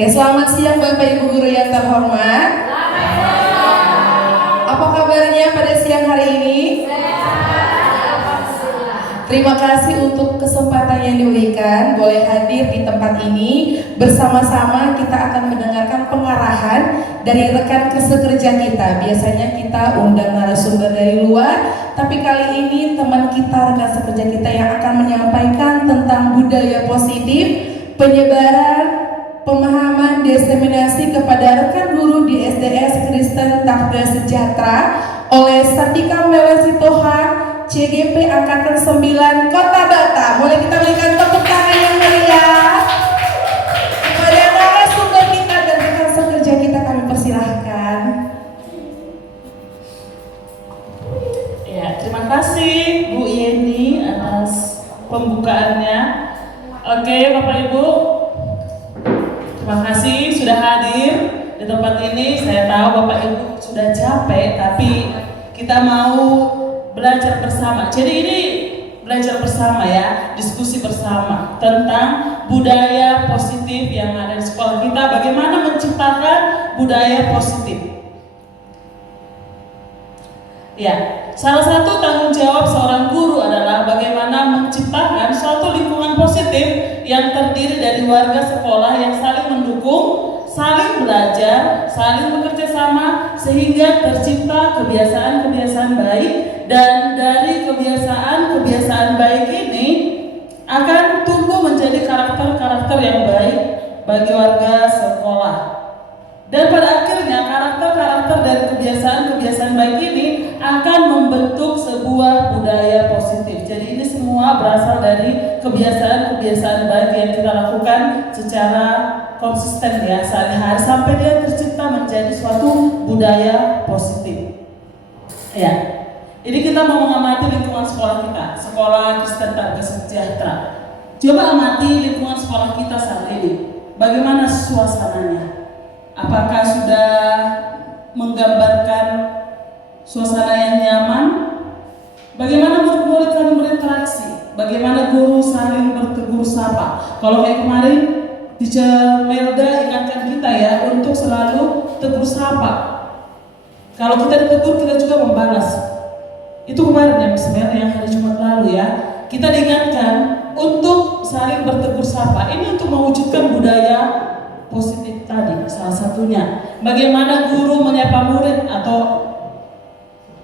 Oke, selamat siang Bapak Ibu Guru yang terhormat. Apa kabarnya pada siang hari ini? Terima kasih untuk kesempatan yang diberikan, boleh hadir di tempat ini. Bersama-sama kita akan mendengarkan pengarahan dari rekan kesekerja kita. Biasanya kita undang narasumber dari luar, tapi kali ini teman kita, rekan sekerja kita yang akan menyampaikan tentang budaya positif, penyebaran, pemahaman, diseminasi kepada rekan guru di SDS Kristen Tafda Sejahtera oleh Sartika Melesitoha CGP Angkatan 9 Kota Batam. Boleh kita berikan tepuk tangan yang meriah kepada narasumber kita dan rekan sekerja kita, kami persilahkan. Ya, terima kasih Bu Yeni atas pembukaannya. Oke, Bapak Ibu, terima kasih sudah hadir di tempat ini. Saya tahu Bapak Ibu sudah capek, tapi kita mau belajar bersama. Jadi ini belajar bersama ya, diskusi bersama tentang budaya positif yang ada di sekolah kita. Bagaimana menciptakan budaya positif? Ya, salah satu tanggung jawab seorang guru adalah bagaimana menciptakan suatu lingkungan positif yang terdiri dari warga sekolah yang saling mendukung, saling belajar, saling bekerja sama, sehingga tercipta kebiasaan-kebiasaan baik. Dan dari kebiasaan baik ini akan tumbuh menjadi karakter-karakter yang baik bagi warga sekolah. Dan pada akhirnya karakter-karakter dari kebiasaan baik ini akan membentuk sebuah budaya positif. Jadi ini semua berasal dari kebiasaan baik yang kita lakukan secara konsisten ya sehari-hari sampai dia tercipta menjadi suatu budaya positif. Ya. Jadi kita mau mengamati lingkungan sekolah kita, Sekolah Kristen Tafda Sejahtera. Coba amati lingkungan sekolah kita saat ini. Bagaimana suasananya? Apakah sudah menggambarkan suasana yang nyaman? Bagaimana murid-murid saling berinteraksi? Bagaimana guru saling bertegur sapa? Kalau kayak kemarin, Teacher Melda ingatkan kita ya untuk selalu tegur sapa. Kalau kita ditegur, kita juga membalas. Itu kemarin ya, sebenarnya yang hari Jumat lalu ya, kita diingatkan untuk saling bertegur sapa. Ini untuk mewujudkan budaya positif tadi, salah satunya. Bagaimana guru menyapa murid atau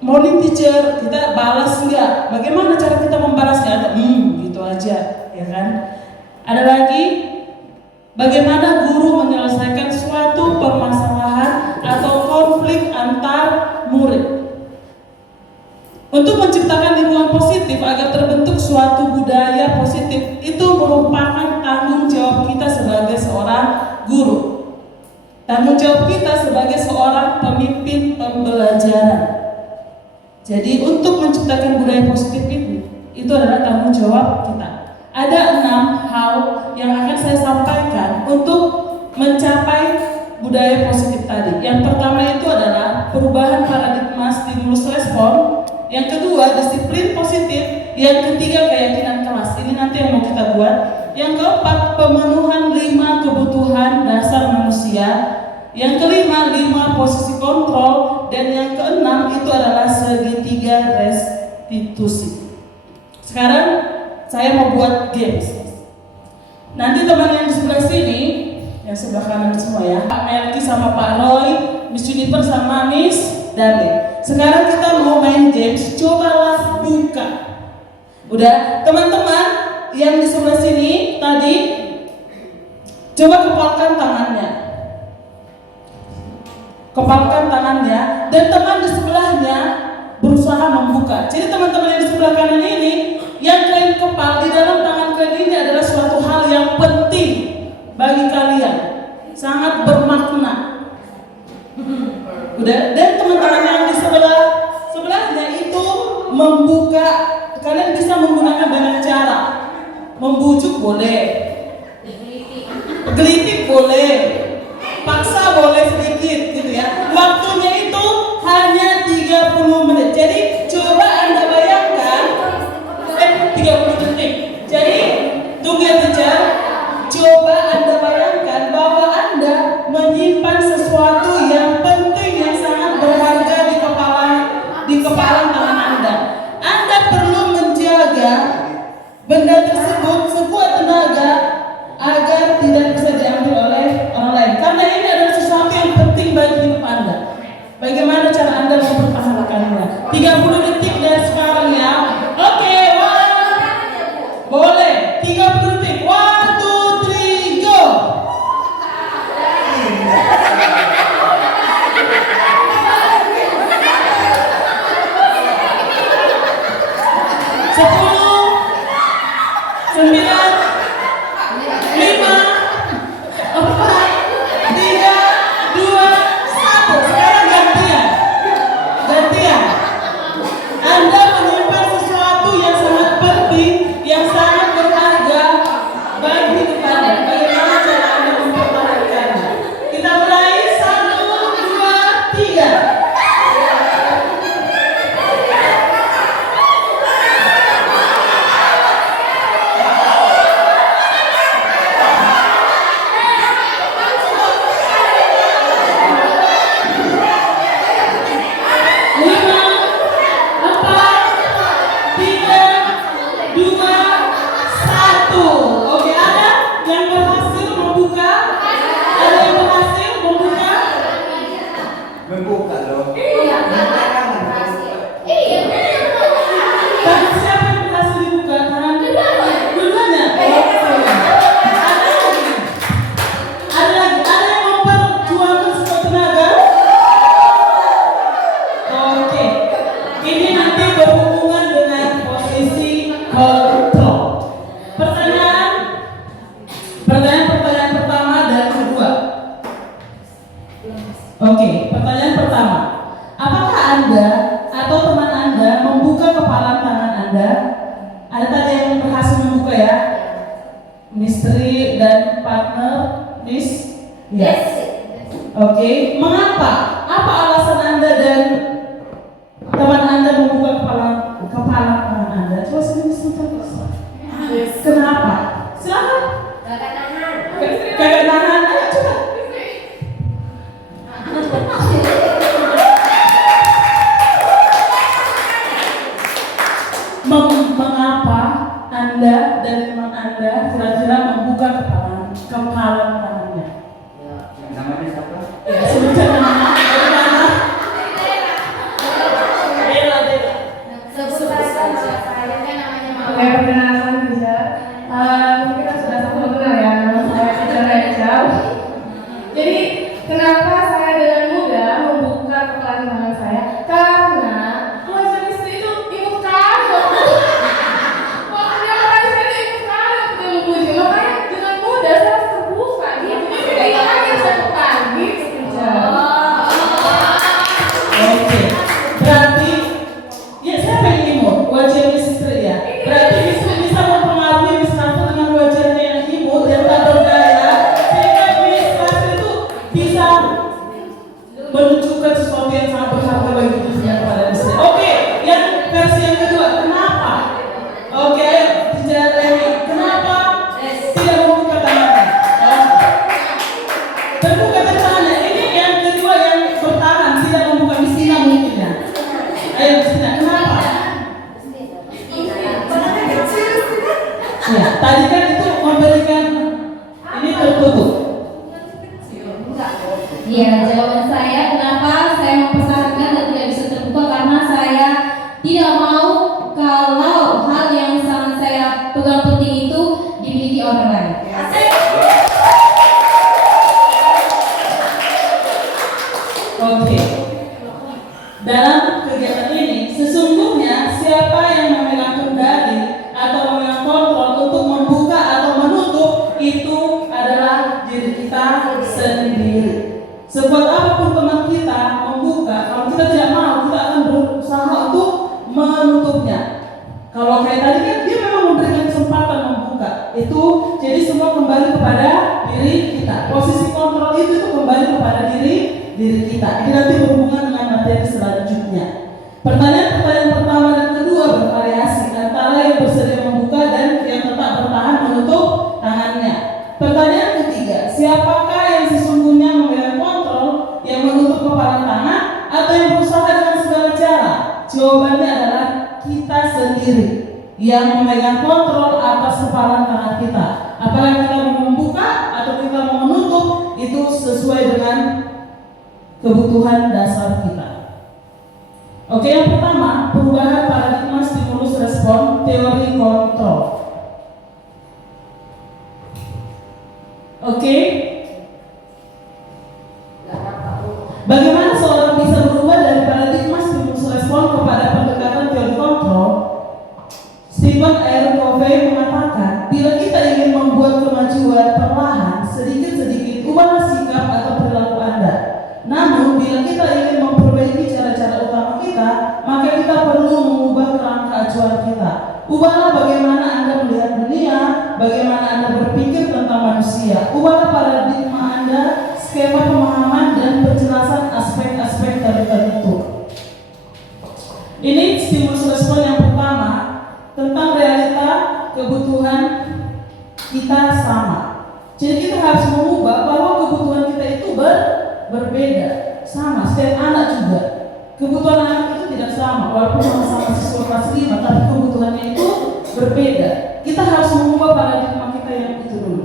morning teacher, kita balas enggak? Bagaimana cara kita membalasnya? Atau gitu aja, ya kan? Ada lagi, bagaimana guru menyelesaikan suatu permasalahan atau konflik antar murid. Untuk menciptakan lingkungan positif agar terbentuk suatu budaya positif, itu merupakan tanggung jawab kita sebagai seorang guru. Tanggung jawab kita sebagai seorang pemimpin pembelajaran. Jadi untuk menciptakan budaya positif itu adalah tanggung jawab kita. Ada 6 hal yang akan saya sampaikan untuk mencapai budaya positif tadi. Yang pertama itu adalah perubahan paradigma stimulus respon. Yang kedua, disiplin positif. Yang ketiga, keyakinan kelas. Ini nanti yang mau kita buat. Yang keempat, pemenuhan 5 kebutuhan dasar manusia. Yang kelima, 5 posisi kontrol. Dan yang keenam itu adalah segitiga restitusi. Sekarang saya mau buat games. Nanti teman yang di sebelah sini, yang sebelah kanan semua ya, Pak Melki sama Pak Roy, Miss Universe sama Miss Dame. Sekarang kita mau main games, cobalah buka. Udah, teman-teman yang di sebelah sini tadi, coba kepalkan tangannya. Kepalkan tangannya, dan teman di sebelahnya berusaha membuka. Jadi teman-teman yang di sebelah kanan ini, yang kalian kepal di dalam tangan kalian ini adalah suatu hal yang penting bagi kalian, sangat bermakna. Udah, dan teman-teman yang di sebelahnya itu membuka. Kalian bisa menggunakan banyak cara. Membujuk boleh, gelitik boleh, paksa boleh sedikit gitu ya. Waktunya itu hanya 30 menit. Jadi coba Anda bayangkan 30 detik. Jadi tunggu ya teacher. Coba Anda bayangkan bahwa Anda benda tersebut sekuat tenaga agar tidak bisa diambil oleh orang lain. Karena ini adalah sesuatu yang penting bagi hidup Anda. Bagaimana cara Anda mempertahankannya? 30 detik dari sekarang ya. Oke, boleh. 30 detik. 1, 2, 3, go. 10, 9, 5, 4, 3, 2, 1. Sekarang gantian. Anda menyimpan sesuatu yang sangat penting, yang sangat berharga bagi hidup Anda. Bagaimana cara Anda mempertahankannya? Kita mulai. 1, 2, 3. Oke, ada yang berhasil membuka? Ada yang berhasil membuka? Membuka loh. Tapi siapa yang berhasil dibuka? Tangan dua-duanya. Ada lagi. Ada yang memperjuangkan sekuat tenaga? Oke. Ini nanti berhubungan dengan posisi kontrol. Pertanyaan pertama dan kedua. Oke, pertanyaan pertama. Apakah Anda atau teman Anda membuka kepalan tangan Anda? Ada tadi yang berhasil membuka ya? Misteri dan partner, Miss? Yes. Oke, mengapa? Apa alasan Anda dan teman Anda membuka kepala tangan Anda? Coba sini sebentar. Kenapa? Silakan. Kagak nahan. Ayo coba. Mengapa Anda dan teman Anda kira-kira membuka kepala tangannya? Namanya siapa? Ya, sebutkan nama. Dari mana? Dela. Oke, perkenalan bisa. Mungkin kita sudah sama kenal ya, nama saya Ecel. Jadi kenapa saya dengan mudah membuka kepala tangan saya? Karena wajah istri itu ikut kagok. Waktunya orang istri itu ikut kagok dia memuji. Makanya dengan mudah saya terbuka gitu. Jadi tidak ingat lagi satu pagi. Oke. Berarti ya siapa yang imut? Wajah istri ya. Berarti istri bisa mempengaruhi misalnya dengan wajahnya yang imut yang tak berdaya, sehingga istri itu bisa menunjukkan sesuatu yang sangat berharga bagi dirinya kepada istri. Oke, yang versi yang kedua, kenapa? Oke, ayo bicara lagi. Kenapa tidak membuka tangannya? Terbuka tangannya. Ini yang kedua yang bertahan tidak membuka misina mungkin ya. Ayo misina, kenapa? Ya, tadi kan itu memberikan ini tertutup. Iya, jawaban saya kenapa saya mempertahankan dan tidak bisa terbuka karena saya tidak mau kalau hal yang sangat saya pegang penting itu dimiliki orang lain. Oke. Dalam kegiatan ini sesungguhnya siapa yang memegang kendali atau memegang kontrol untuk membuka atau menutup itu adalah diri kita sendiri. Sekuat apapun teman kita membuka, kalau kita tidak mau, kita akan berusaha untuk menutupnya. Kalau kayak tadi kan dia memang memberikan kesempatan membuka. Itu jadi semua kembali kepada diri kita. Posisi kontrol itu kembali kepada diri kita. Ini nanti berhubungan dengan materi selanjutnya. Pertanyaan pertama dan kedua bervariasi antara yang bersedia membuka dan yang tetap bertahan menutup tangannya. Pertanyaan ketiga, siapakah yang sesungguhnya memegang kontrol, yang menutup kepala tangan atau yang berusaha dengan segala cara? Jawabannya adalah kita sendiri. yang memegang kontrol atas kepalan tangan kita. Apakah kita mau membuka atau kita mau menutup, itu sesuai dengan kebutuhan dasar kita. Oke, yang pertama, perubahan paradigma stimulus respon teori kontrol. Oke, bagaimana seorang bisa berubah dari paradigma stimulus respon kepada pendekatan teori kontrol? Stephen R. Covey mengatakan, bila kita ingin membuat kemajuan perlahan, sedikit-sedikit ubahlah sikap atau perilaku Anda. Namun, bila kita ingin memperbaiki cara-cara utama kita, maka kita perlu mengubah kerangka acuan kita. Ubahlah bagaimana Anda melihat dunia, bagaimana Anda berpikir tentang manusia. Ubahlah paradigma Anda, skema pemahaman dan penjelasan aspek-aspek tertentu. Ini stimulus respon yang pertama, tentang realita kebutuhan kita sama. Jadi kita harus mengubah bahwa kebutuhan kita itu berbeda, sama. Setiap anak juga kebutuhan anak itu tidak sama, walaupun sama-sama siswa kelas 5, tapi kebutuhannya itu berbeda. Kita harus mengubah paradigma kita yang itu dulu.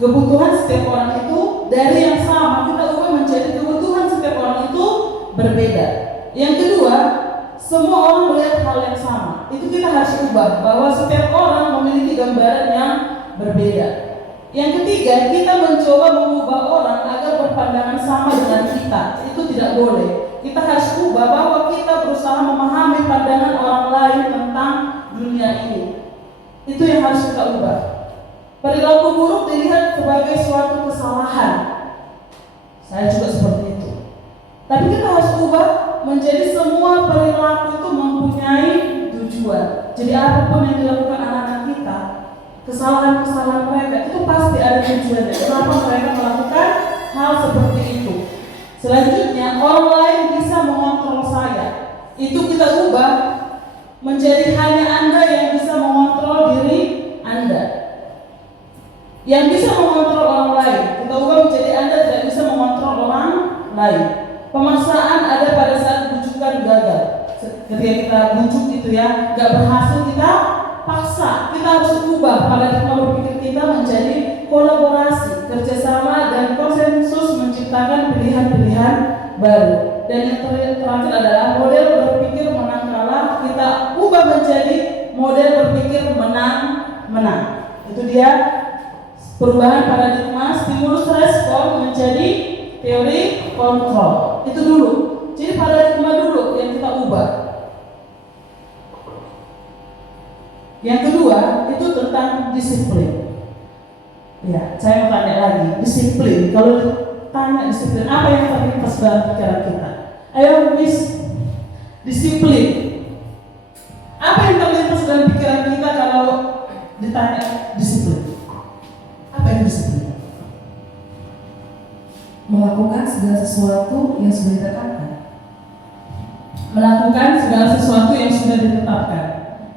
Kebutuhan setiap orang itu dari yang sama kita ubah menjadi kebutuhan setiap orang itu berbeda. Yang kedua, semua orang melihat hal yang sama. Itu kita harus ubah bahwa setiap orang memiliki gambaran yang berbeda. Yang ketiga, kita mencoba mengubah orang agar berpandangan sama dengan kita. Itu tidak boleh. Kita harus ubah bahwa kita berusaha memahami pandangan orang lain tentang dunia ini. Itu yang harus kita ubah. Perilaku buruk dilihat sebagai suatu kesalahan. Saya juga seperti itu. Tapi kita harus ubah menjadi semua perilaku itu mempunyai tujuan. Jadi apapun yang dilakukan anak-anak kita, kesalahan-kesalahan mereka itu pasti ada tujuannya. Kenapa mereka melakukan hal seperti itu? Selanjutnya, orang lain bisa mengontrol saya. Itu kita ubah menjadi hanya Anda yang bisa mengontrol diri Anda. Yang bisa mengontrol orang lain, kita ubah menjadi Anda tidak bisa mengontrol orang lain. Pemaksaan ada pada saat bujukan gagal. Ketika kita bujuk itu ya, nggak berhasil, kita paksa. Kita harus ubah paradigma berpikir kita menjadi kolaborasi, kerjasama dan konsensus menciptakan pilihan-pilihan baru. Dan yang terakhir adalah model berpikir menang kalah. Kita ubah menjadi model berpikir menang-menang. Itu dia perubahan paradigma stimulus respon menjadi teori kontrol. Itu dulu. Jadi paradigma dulu yang kita ubah. Yang kedua itu tentang disiplin. Ya, saya mau tanya lagi, disiplin. Kalau tanya disiplin, apa yang terlintas dalam pikiran kita? Ayo, Miss, disiplin. Apa yang terlintas dalam pikiran kita kalau ditanya disiplin? Apa yang disiplin? Melakukan segala sesuatu yang sudah ditetapkan. Melakukan segala sesuatu yang sudah ditetapkan.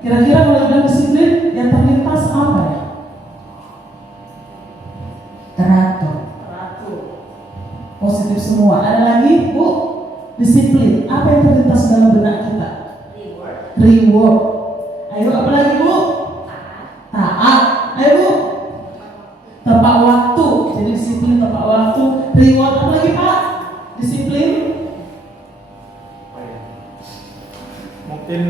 Kira-kira kalau bilang disiplin, yang terlintas apa ya? Teratur. Positif semua. Ada lagi, Bu? Disiplin. Apa yang terlintas dalam benak kita? Reward. Ayo, apa lagi, Bu? Taat. Ayo, Bu. Tepat waktu. Jadi disiplin tepat waktu. Reward. Apa lagi, Pak? Disiplin. Mungkin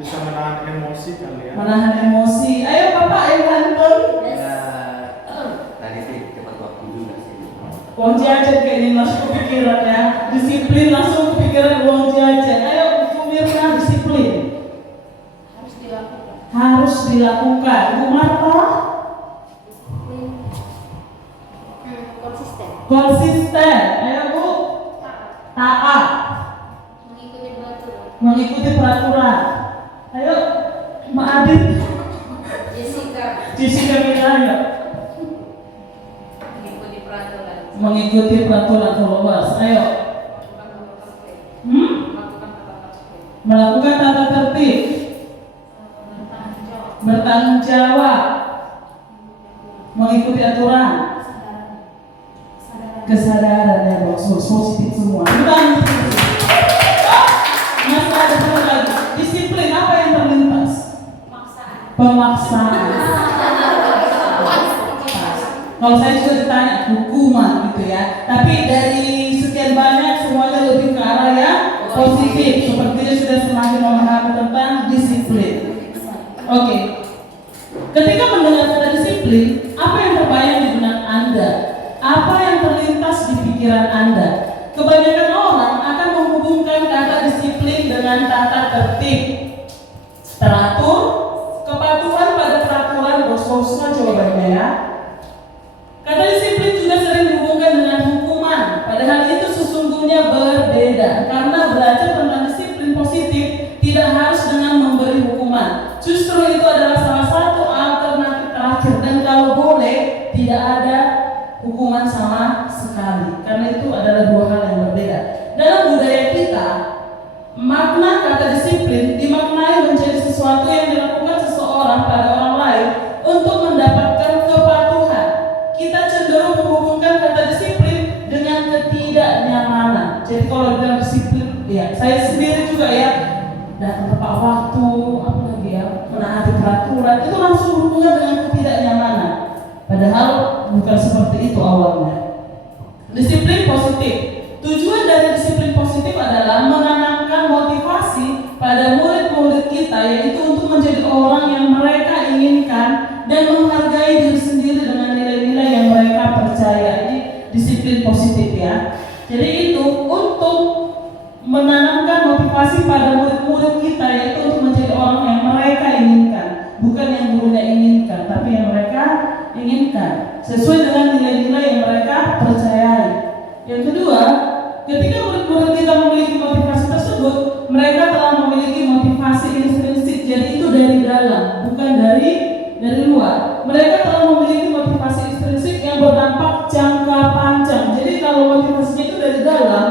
bisa menahan emosi kali ya. Menahan emosi. Ayo, Bapak, ayo ganteng. Tadi sih cepat waktu juga sih. Uang jajan kayaknya langsung kepikiran ya. Disiplin langsung kepikiran uang jajan. Ayo, Bu Mirna, disiplin. Harus dilakukan. Bu Marta? Konsisten. Ayo, Bu. Taat. Mengikuti peraturan. Ayo, Mbak Adit. Jessica Milaya. Mengikuti peraturan followers. Ayo. Melakukan tata tertib. Bertanggung jawab. Mengikuti aturan. Kesadaran ya, bos. Positif semua. Masih ada satu lagi. Disiplin. Apa yang Pemaksaan. Kalau saya juga ditanya hukuman gitu ya. Tapi dari sekian banyak semuanya lebih ke arah yang positif. Sepertinya sudah semakin memahami tentang disiplin. Oke. Ketika mendengar kata disiplin, apa yang terbayang di benak Anda? Apa yang terlintas di pikiran Anda? Kebanyakan orang akan menghubungkan kata disiplin dengan tata tertib, teratur, kepatuhan pada peraturan, bos-bosnya jawabannya ya. Kata disiplin juga sering dihubungkan dengan hukuman, padahal itu sesungguhnya berbeda. Karena belajar tentang disiplin positif tidak harus dengan memberi hukuman. Justru itu adalah salah satu alternatif terakhir, dan kalau boleh tidak ada hukuman sama sekali. Karena itu adalah dua hal yang berbeda. Dalam budaya kita, makna kata disiplin dimaknai menjadi sesuatu yang dilakukan seseorang pada orang lain untuk mendapatkan kepatuhan. Kita cenderung menghubungkan kata disiplin dengan ketidaknyamanan. Jadi kalau dalam disiplin, ya saya sendiri juga ya, datang tepat waktu, apa lagi ya, menaati peraturan, itu langsung berhubungan dengan ketidaknyamanan. Padahal bukan seperti itu awalnya. Disiplin positif. Tujuan dari disiplin positif adalah menanamkan motivasi pada murid-murid kita, yaitu untuk menjadi orang yang mereka inginkan dan menghargai diri sendiri dengan nilai-nilai yang mereka percaya. Ini disiplin positif ya. Jadi itu untuk menanamkan motivasi pada murid-murid kita, yaitu untuk menjadi orang yang mereka inginkan, bukan yang gurunya inginkan, tapi yang mereka inginkan, sesuai dengan nilai-nilai yang mereka percayai. Yang kedua, ketika murid-murid kita memiliki motivasi tersebut, mereka telah memiliki motivasi intrinsik, jadi itu dari dalam, bukan dari luar. Mereka telah memiliki motivasi intrinsik yang berdampak jangka panjang. Jadi kalau motivasinya itu dari dalam,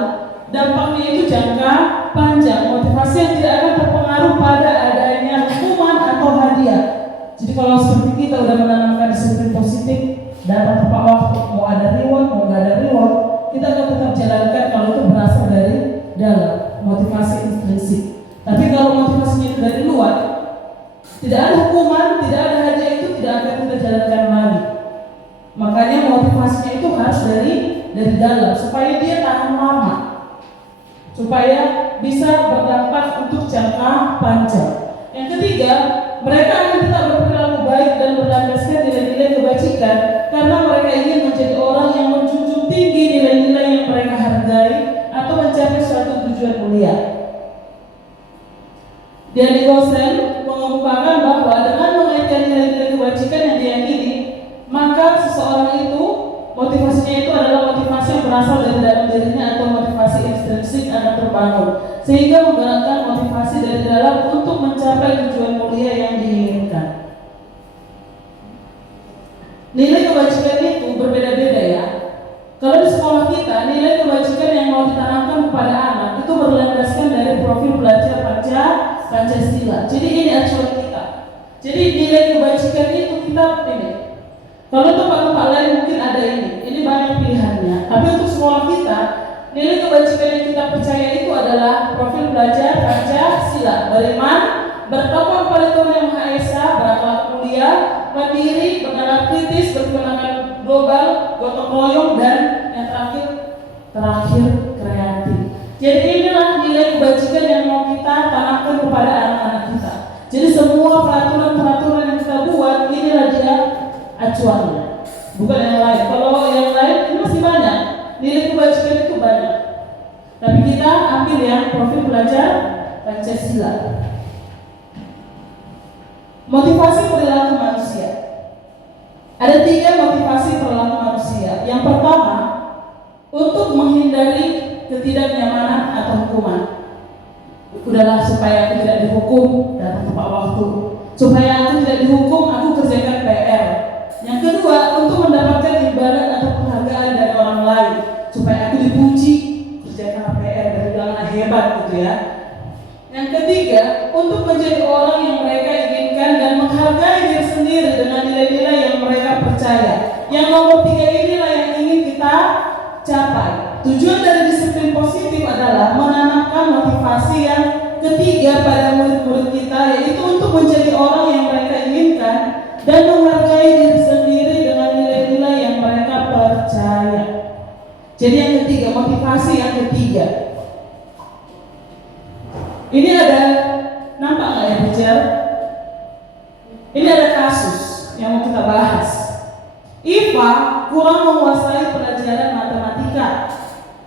dampaknya itu jangka panjang. Motivasi yang tidak akan terpengaruh pada adanya hukuman atau hadiah. Jadi kalau seperti kita udah menanamkan disiplin positif, datang tepat waktu, mau ada reward, mau nggak ada reward, kita akan tetap jalankan kalau itu berasal dari dalam, motivasi intrinsik. Tapi kalau motivasinya itu dari luar, tidak ada hukuman, tidak ada hadiah, itu tidak akan kita jalankan lagi. Makanya motivasinya itu harus dari dalam, supaya dia tahan lama, supaya bisa berdampak untuk jangka panjang. Yang ketiga, mereka akan tetap berperilaku baik dan berlandaskan nilai-nilai kebajikan karena mereka ingin menjadi orang yang menjunjung tinggi nilai-nilai yang mereka hargai atau mencapai suatu tujuan mulia. Danny Gosen mengemukakan bahwa dengan mengaitkan nilai-nilai kebajikan yang diyakini, maka seseorang itu motivasinya itu adalah motivasi yang berasal dari dalam dirinya atau motivasi intrinsik akan terbangun, sehingga menggerakkan motivasi dari dalam untuk mencapai tujuan mulia yang diinginkan. Nilai kebajikan itu berbeda-beda ya. Kalau di sekolah kita, nilai kebajikan yang mau ditanamkan kepada anak itu berlandaskan dari profil belajar Pancasila. Jadi ini acuan kita. Jadi nilai kebajikan itu kita ini. Kalau tempat-tempat lain mungkin ada ini banyak pilihannya. Tapi untuk sekolah kita, nilai kebajikan yang kita percaya itu adalah profil belajar Pancasila: beriman, bertakwa kepada Tuhan Yang Maha Esa, berakhlak mulia, mandiri, bernalar kritis, berkemenangan global, gotong royong, dan yang terakhir kreatif. Jadi inilah nilai kebajikan yang mau kita tanamkan kepada anak-anak kita. Jadi semua peraturan-peraturan yang kita buat, inilah dia acuannya, bukan yang lain. Kalau yang lain ini masih banyak, nilai kebajikan itu banyak. Tapi kita ambil yang profil belajar Pancasila. Motivasi perilaku manusia. Ada 3 motivasi perilaku manusia. Yang pertama, untuk menghindari ketidaknyamanan atau hukuman. Udahlah, supaya aku tidak dihukum, datang tepat waktu. Supaya aku tidak dihukum, aku kerjakan PR. Yang kedua, untuk mendapatkan imbalan atau penghargaan dari orang lain. Supaya aku dipuji, kerjakan PR dan bilang hebat gitu ya. Yang ketiga, untuk menjadi orang yang mereka inginkan dan menghargai diri sendiri dengan nilai-nilai yang mereka percaya. Yang nomor 3 inilah yang ingin kita capai. Tujuan dari disiplin positif adalah menanamkan motivasi yang ketiga pada murid-murid kita, yaitu untuk menjadi orang yang mereka ingin dan menghargai diri sendiri dengan nilai-nilai yang mereka percaya. Jadi yang ketiga, motivasi yang ketiga. Ini ada, nampak nggak ya teacher? Ini ada kasus yang mau kita bahas. Iva kurang menguasai pelajaran matematika,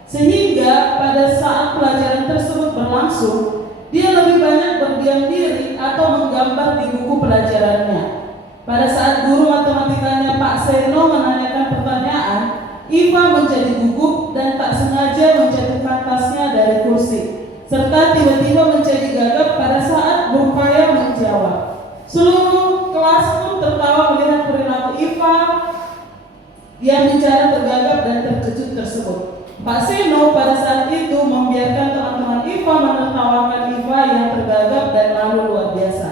sehingga pada saat pelajaran tersebut berlangsung, dia lebih banyak berdiam diri atau menggambar di buku pelajarannya. Pada saat guru matematikanya Pak Seno menanyakan pertanyaan, Iva menjadi gugup dan tak sengaja menjatuhkan tasnya dari kursi, serta tiba-tiba menjadi gagap pada saat berupaya menjawab. Seluruh kelas pun tertawa melihat perilaku Iva yang bicara tergagap dan terkejut tersebut. Pak Seno pada saat itu membiarkan teman-teman Iva menertawakan Iva yang tergagap dan lalu luar biasa,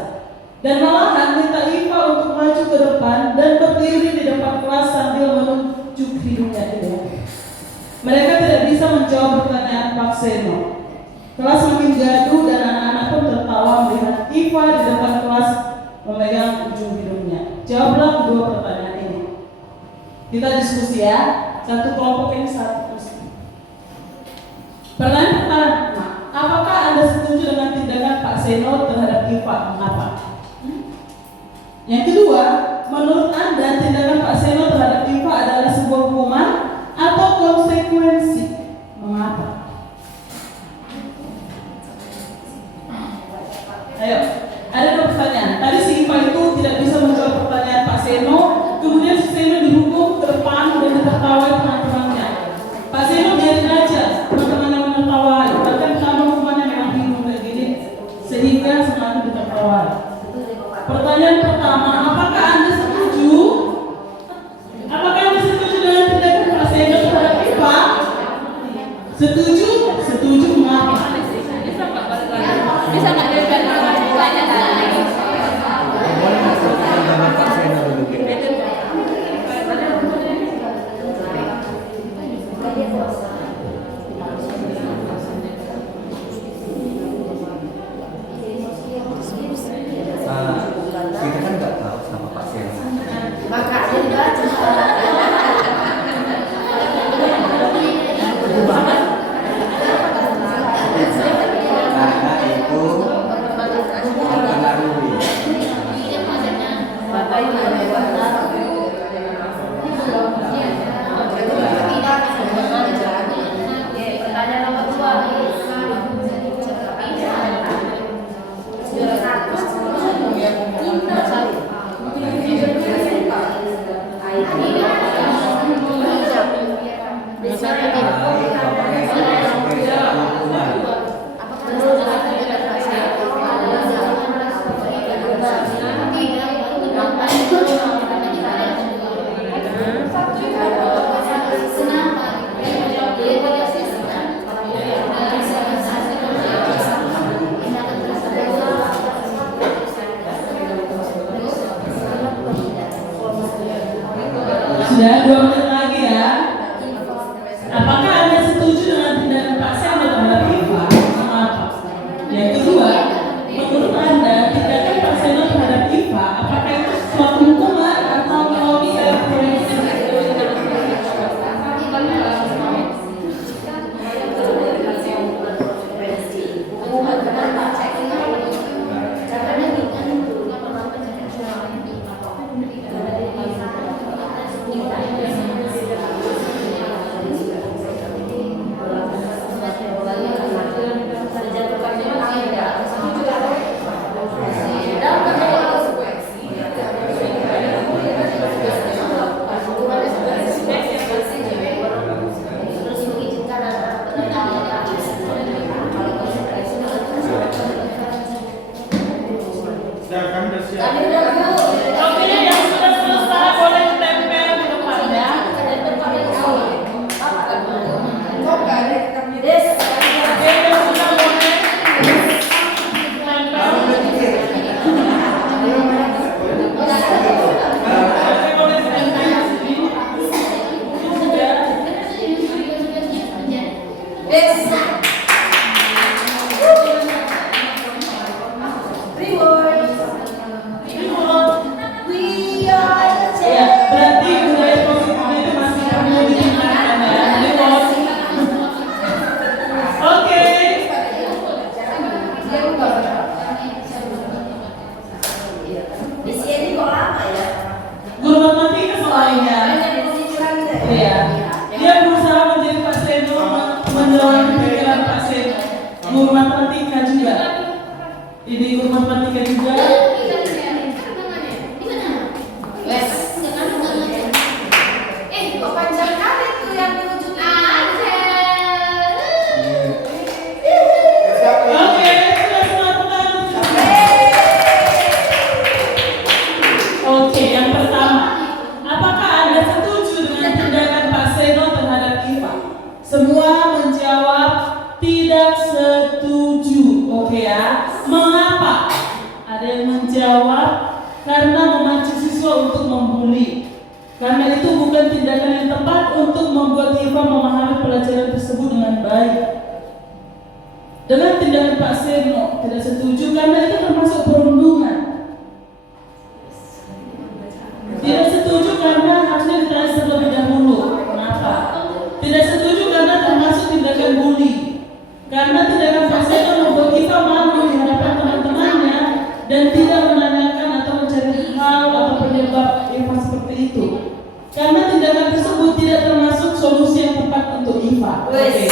dan malahan minta Iva untuk maju ke depan dan berdiri di depan kelas sambil menunjuk hidungnya itu. Mereka tidak bisa menjawab pertanyaan Pak Seno. Kelas makin gaduh dan anak-anak pun tertawa melihat Iva di depan kelas memegang ujung hidungnya. Jawablah kedua pertanyaan ini. Kita diskusi ya. Satu kelompok ini satu kursi. Pertanyaan pertama, apakah Anda setuju dengan tindakan Pak Seno terhadap Iva? Mengapa? Yang kedua, menurut Anda tindakan Pak Seno terhadap Iva adalah sebuah hukuman atau konsekuensi? Mengapa? Ayo, ada dua pertanyaan. Tadi si Iva itu tidak bisa menjawab pertanyaan Pak Seno, kemudian si Seno dihukum ke depan dan ditertawai teman-temannya. Pak Seno biarin aja teman-temannya menertawai, bahkan kalau hukumannya memang bingung kayak gini, sehingga semakin ditertawai. Pertanyaan pertama, apakah Anda setuju? Apakah Anda setuju dengan tindakan Pak Seno terhadap Iva? Setuju? Setuju, mengapa? Bisa nggak diberikan banyak lagi? Kita kan nggak tahu sama Pak Seno. Makanya dibaca. Karena itu mempengaruhi. Pertanyaan nomor 2. Sudah 2 menit lagi ya. Apakah Anda setuju dengan tindakan Pak Seno terhadap Iva? Mengapa? Yang kedua, menurut Anda tindakan Pak Seno terhadap Iva, apakah itu suatu hukuman atau konsekuensi? Ya, kami udah siap. Oke, yang sudah selesai boleh ditempel di depannya. Oke, yang sudah boleh ditempel. Oke, boleh ditempel di sini. Sudah. matematika juga. Ini guru matematika juga. Kok panjang kali tuh yang menuju Oke, sudah semua teman. Oke, yang pertama, apakah Anda setuju dengan tindakan Pak Seno terhadap Iva? Semua menjawab tidak setuju. Oke ya. Mengapa? Ada yang menjawab karena memacu siswa untuk membuli. Karena itu bukan tindakan yang tepat untuk membuat Iva memahami pelajaran tersebut dengan baik. Dengan tindakan Pak Seno tidak setuju karena itu termasuk perundungan. Tidak setuju karena harusnya ditanya terlebih dahulu. Kenapa? Tidak setuju karena termasuk tindakan bully. Karena tindakan Pak Seno membuat Iva malu di hadapan teman-temannya dan tidak menanyakan atau mencari hal atau penyebab Iva seperti itu. Karena tindakan tersebut tidak termasuk solusi yang tepat untuk Iva. Oke.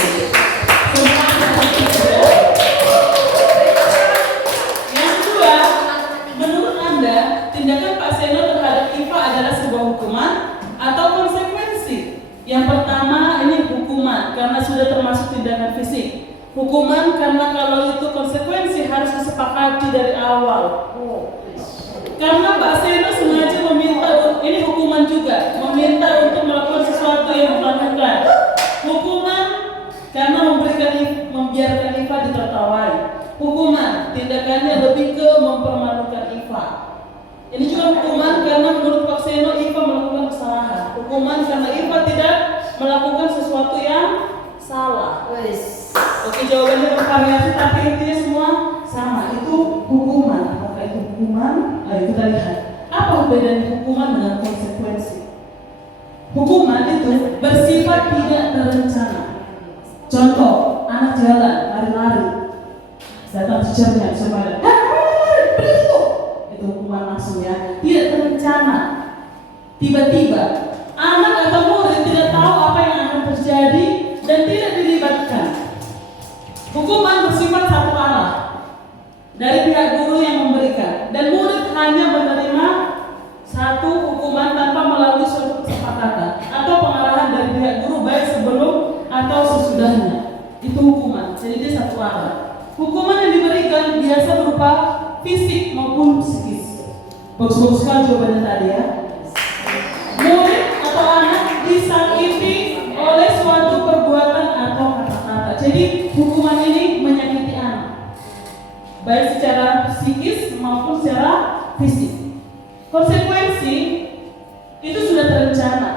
Yang kedua, menurut Anda, tindakan Pak Seno terhadap Iva adalah sebuah hukuman atau konsekuensi? Yang pertama, ini hukuman karena sudah termasuk tindakan fisik. Hukuman karena kalau itu konsekuensi harus disepakati dari awal. Karena Pak Seno sengaja meminta, ini hukuman juga, meminta untuk melakukan sesuatu yang dilakukan. Hukuman karena membiarkan Iva ditertawai. Hukuman, tindakannya lebih ke mempermalukan Iva. Ini juga hukuman karena menurut Pak Seno Iva melakukan kesalahan. Hukuman karena Iva tidak melakukan sesuatu yang salah. Oke, jawabannya bervariasi tapi intinya semua sama. Itu hukuman. Apakah itu hukuman? Ayo kita lihat. Apa bedanya hukuman dengan konsekuensi? Hukuman itu bersifat tidak terencana. Contoh, anak jalan, lari-lari. Datang teachernya, semuanya, berhenti. Itu hukuman langsung ya. Tidak terencana. Tiba-tiba, anak atau murid tidak tahu apa yang akan terjadi dan tidak dilibatkan. Hukuman bersifat satu arah dari pihak guru yang memberikan dan murid hanya menerima satu hukuman tanpa melalui suatu kesepakatan atau pengarahan dari pihak guru baik sebelum atau sesudahnya. Itu hukuman, jadi dia satu arah. Hukuman yang diberikan biasa berupa fisik maupun psikis. Bagus-bagus sekali jawabannya tadi ya. Murid atau anak disakiti oleh suatu perbuatan atau kata-kata. Jadi hukuman ini menyakiti anak, baik secara psikis maupun secara fisik. Konsekuensi itu sudah terencana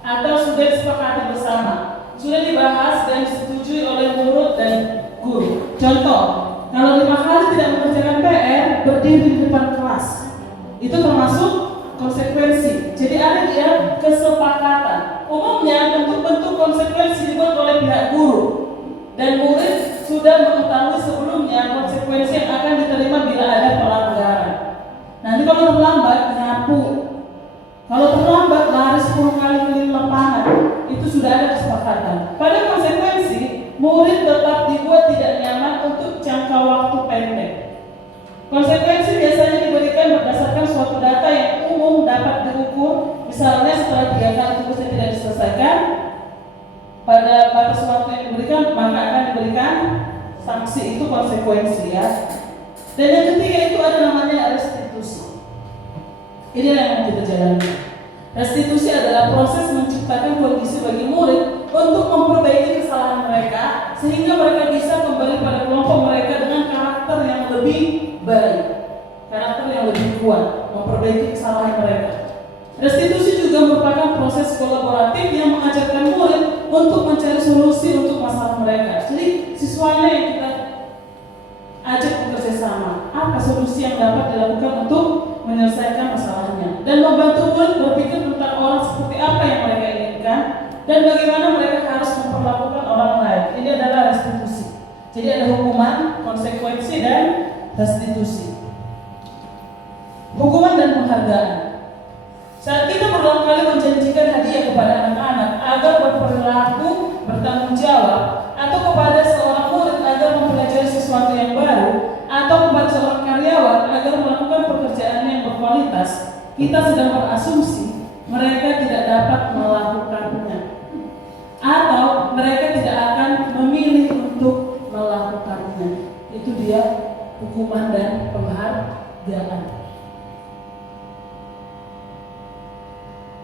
atau sudah disepakati bersama, sudah dibahas dan disetujui oleh murid dan guru. Contoh, kalau 5 kali tidak mengerjakan PR, berdiri di depan kelas, itu termasuk konsekuensi. Jadi ada dia kesepakatan. Umumnya bentuk-bentuk konsekuensi dibuat oleh pihak guru dan murid sudah mengetahui sebelumnya konsekuensi yang akan diterima bila ada pelanggaran. Nanti kalau terlambat nyapu, kalau terlambat lari 10 kali keliling lapangan, itu sudah ada kesepakatan. Pada konsekuensi, murid tetap dibuat tidak nyaman untuk jangka waktu pendek. Konsekuensi biasanya diberikan berdasarkan suatu data yang umum dapat diukur. Misalnya setelah 3 kali tugasnya tidak diselesaikan, pada batas waktu yang diberikan maka akan diberikan sanksi. Itu konsekuensi ya. Dan yang ketiga itu ada namanya restitusi. Ini yang kita jalani. Restitusi adalah proses menciptakan kondisi bagi murid untuk memperbaiki kesalahan mereka sehingga mereka bisa kembali pada kelompok mereka dengan karakter yang lebih baik, karakter yang lebih kuat, memperbaiki kesalahan mereka. Restitusi juga merupakan proses kolaboratif yang mengajarkan murid untuk mencari solusi untuk masalah mereka. Jadi siswanya yang kita ajak bekerja sama, apa solusi yang dapat dilakukan untuk menyelesaikan masalahnya, dan membantu murid berpikir tentang orang seperti apa yang mereka inginkan dan bagaimana mereka harus memperlakukan orang lain. Ini adalah restitusi. Jadi ada hukuman, konsekuensi, dan restitusi. Hukuman dan penghargaan. Saat kita berulang kali menjanjikan hadiah kepada anak-anak agar berperilaku bertanggung jawab, atau kepada seorang murid agar mempelajari sesuatu yang baru, atau kepada seorang karyawan agar melakukan pekerjaan yang berkualitas, kita sedang berasumsi mereka tidak dapat melakukannya, atau mereka tidak akan memilih untuk melakukannya. Itu dia hukuman dan penghargaan.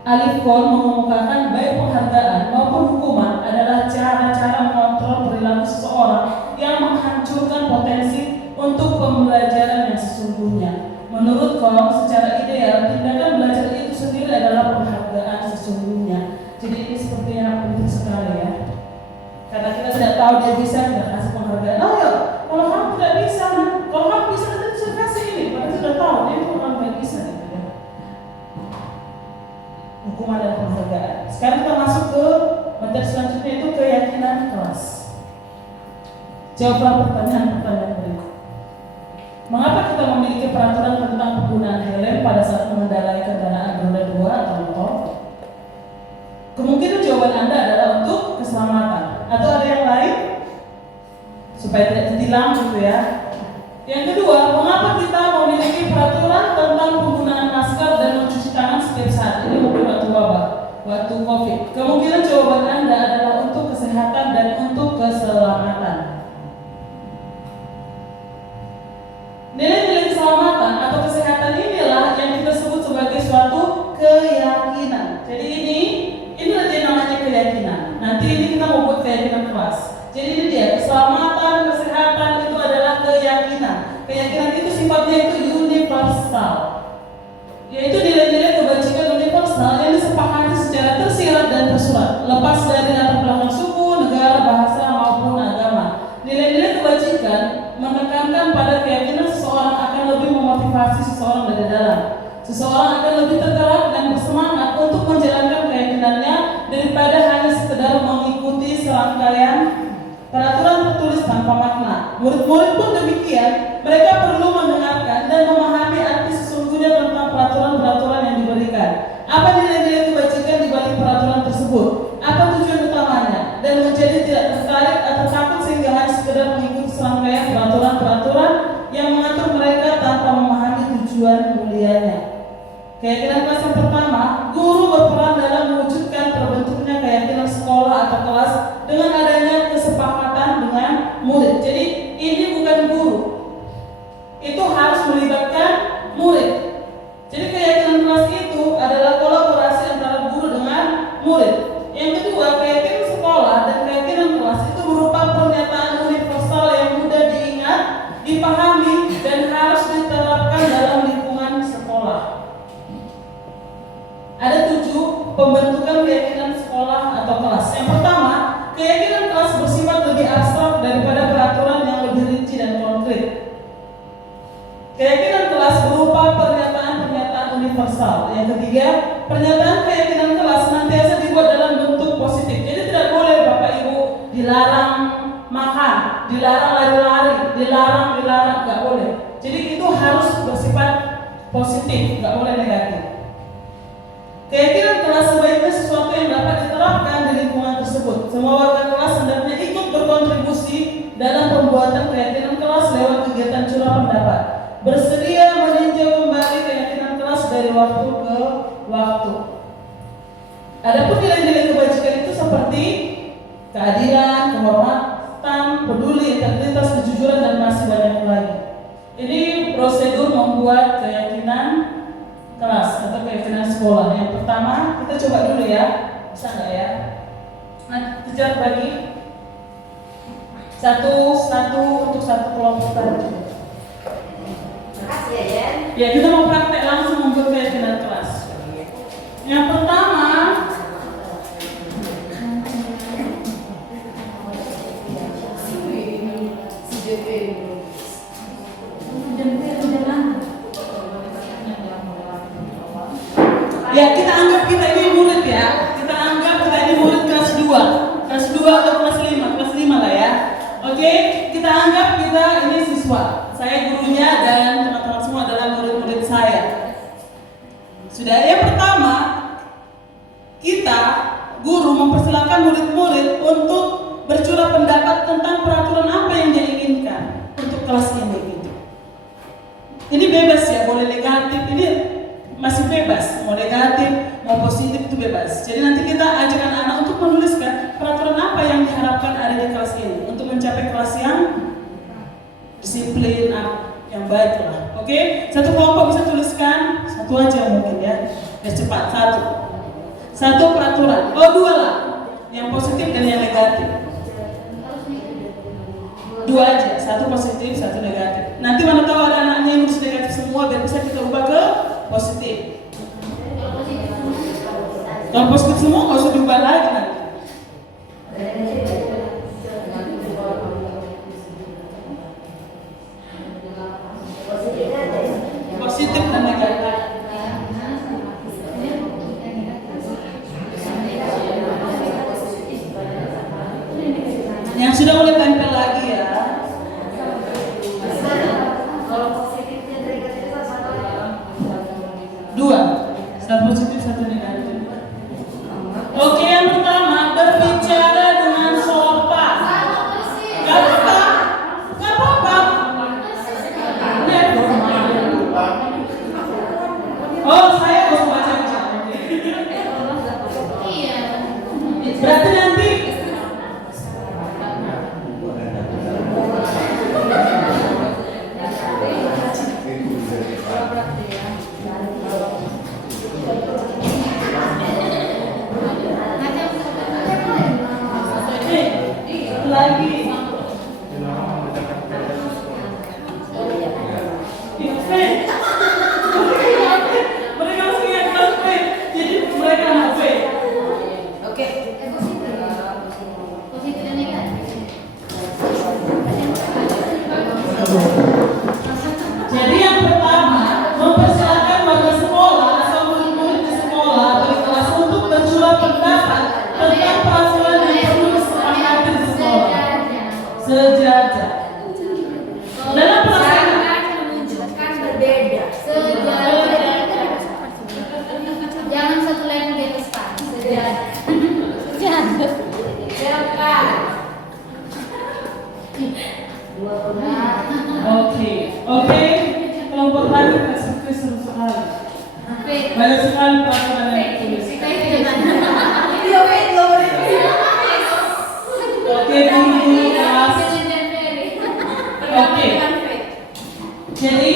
Alif Kon mengemukakan baik penghargaan maupun hukuman adalah cara-cara mengontrol perilaku seseorang yang menghancurkan potensi untuk pembelajaran yang sesungguhnya. Menurut Kon, secara ideal, tindakan belajar itu sendiri adalah penghargaan sesungguhnya. Jadi ini sepertinya penting sekali ya. Karena kita tidak tahu dia bisa, tidak kasih penghargaan. Oh ya, kalau kamu tidak bisa, kalau kamu bisa, kita bisa kasih ini. Padahal sudah tahu dia itu orang tidak bisa. Hukuman dan penghargaan. Sekarang kita masuk ke materi selanjutnya, itu keyakinan kelas. Jawablah pertanyaan-pertanyaan berikut. Mengapa kita memiliki peraturan tentang penggunaan helm pada saat mengendarai kendaraan roda 2 atau motor? Kemungkinan jawaban Anda adalah untuk keselamatan. Atau ada yang lain? Supaya tidak tertilang gitu ya. Yang kedua, mengapa kita memiliki peraturan tentang penggunaan masker dan mencuci tangan setiap saat? Ini mungkin waktu wabah, waktu COVID. Kemungkinan jawaban Anda adalah untuk kesehatan dan untuk keselamatan. Nilai-nilai keselamatan atau kesehatan inilah yang kita sebut sebagai suatu keyakinan. Jadi ini namanya keyakinan. Nanti ini kita mau buat keyakinan kelas. Jadi ini dia, keselamatan, kesehatan itu adalah keyakinan. Keyakinan itu sifatnya itu universal, yaitu nilai-nilai kebajikan universal yang disepakati secara tersirat dan tersurat, lepas dari latar belakang suku, negara, bahasa maupun agama. Nilai-nilai kebajikan menekankan pada keyakinan seseorang akan lebih memotivasi seseorang dari dalam. Seseorang akan lebih tergerak dan bersemangat untuk menjalankan keyakinannya daripada hanya sekedar mengikuti serangkaian peraturan tertulis tanpa makna. Murid-murid pun demikian, mereka perlu mendengarkan dan memahami arti sesungguhnya tentang peraturan-peraturan yang diberikan. Apa nilai-nilai kebajikan di balik peraturan tersebut? Apa tujuan utamanya? Dan menjadi tidak tertarik atau takut sehingga hanya sekedar mengikuti serangkaian peraturan-peraturan yang mengatur mereka tanpa memahami tujuan mulianya. Keyakinan kelas yang pertama, guru berperan dalam mewujudkan terbentuknya keyakinan sekolah atau kelas dengan adanya kesepakatan dengan murid. Jadi ini bukan guru, itu harus melibatkan murid. Jadi keyakinan kelas itu adalah kolaborasi antara guru dengan murid. Yang kedua, keyakinan sekolah dan keyakinan kelas itu berupa pernyataan universal yang mudah diingat, dipahami, dan harus diterapkan dalam lingkungan sekolah. Ada 7 pembentukan keyakinan sekolah atau kelas. Yang pertama, keyakinan kelas bersifat lebih abstrak daripada peraturan yang lebih rinci dan konkret. Keyakinan kelas berupa pernyataan-pernyataan universal. Yang ketiga, pernyataan keyakinan kelas senantiasa dibuat dalam bentuk positif. Jadi tidak boleh Bapak Ibu dilarang makan, dilarang lari-lari, dilarang, nggak boleh. Jadi itu harus bersifat positif, nggak boleh negatif. Keyakinan kelas sebaiknya sesuatu yang dapat diterapkan di lingkungan tersebut. Semua warga kelas hendaknya ikut berkontribusi dalam pembuatan keyakinan kelas lewat kegiatan curah pendapat. Bersedia meninjau kembali keyakinan kelas dari waktu ke waktu. Adapun nilai-nilai kebajikan itu seperti keadilan, kehormatan, peduli, integritas, kejujuran, dan masih banyak lagi. Ini prosedur membuat keyakinan kelas atau keyakinan sekolah. Yang pertama, kita coba dulu ya, bisa nggak ya? Nah, kejar bagi satu untuk satu kelompok tadi. Makasih ya, Jen. Ya, kita mau praktek langsung membuat keyakinan kelas. Yang pertama, ya, kita anggap kita ini murid ya. Kita anggap kita ini murid kelas 2. Kelas 2 atau kelas 5. Kelas 5 lah ya. Oke, kita anggap kita ini siswa. Saya gurunya dan teman-teman semua adalah murid-murid saya. Sudah, yang pertama ini gitu. Ini bebas ya, boleh negatif, ini masih bebas, mau negatif, mau positif itu bebas. Jadi nanti kita ajak anak-anak untuk menuliskan peraturan apa yang diharapkan ada di kelas ini untuk mencapai kelas yang disiplin, yang baik lah. Oke, satu kelompok bisa tuliskan satu aja mungkin ya, biar cepat. Satu peraturan, dua lah, yang positif dan yang negatif. Dua aja, satu positif, satu negatif. Nanti mana tahu ada anaknya yang nulis negatif semua, biar bisa kita ubah ke positif. Kalau positif semua nggak usah diubah lagi nanti. Positif dan negatif. Yang sudah mulai tempel lagi ya. Dua, satu positif, satu negatif. Oke, yang pertama berbicara dengan sopan. Gak apa-apa. Oh, saya harus baca. Berarti nanti lagi. Mereka harus ingat kelas B. Jadi mereka HP. Oke. Jadi yang pertama, mempersilakan warga sekolah atau murid-murid di sekolah atau di kelas untuk berjual pendapat tentang peraturan yang perlu disepakati di sekolah. Sejajar. Dalam pelaksanaan Menunjukkan berbeda. Jangan satu lain di atas Pak. Oke. Kelompok tadi kasih seru sekali. Banyak sekali peraturan yang ditulis. Oke, dulu kelas. Oke. Jadi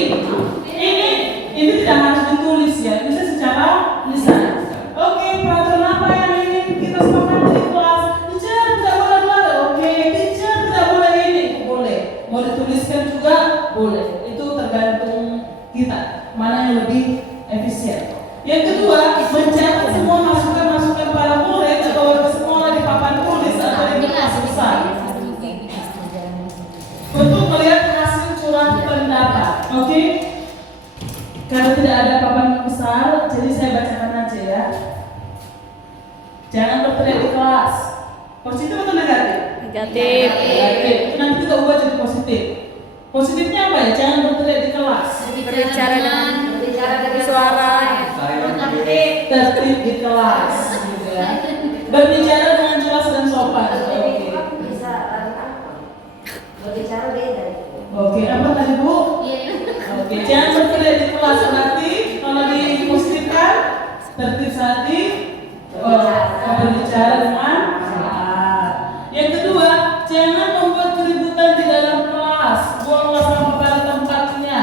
ini tidak harus ditulis ya, bisa secara lisan. Oke, peraturan apa yang ingin kita sepakati di kelas? Teacher tidak boleh lari. Oke, teacher tidak boleh ini. Boleh. Mau dituliskan juga boleh. Itu tergantung kita mana yang lebih efisien. Yang kedua, mencatat semua masukan-masukan para murid atau warga sekolah di papan tulis atau di kelas besar. Untuk melihat hasil curahan pendapat, oke? Karena tidak ada papan besar, jadi saya bacakan aja ya. Jangan berteriak di kelas. Positif atau negatif? Negatif. Negatif. Itu nanti kita ubah jadi positif. Positifnya apa ya? Jangan berteriak di kelas. Berbicara dengan suara Tertib di kelas, gitu ya. Berbicara dengan jelas dan sopan. Oke. Berbicara beda. Oke, apa tadi Bu? Oke, jangan berteriak di kelas nanti. Kalau dipositifkan, tertib hati, berbicara dengan yang kedua, jangan membuat keributan di dalam kelas. Buanglah sampah pada tempatnya.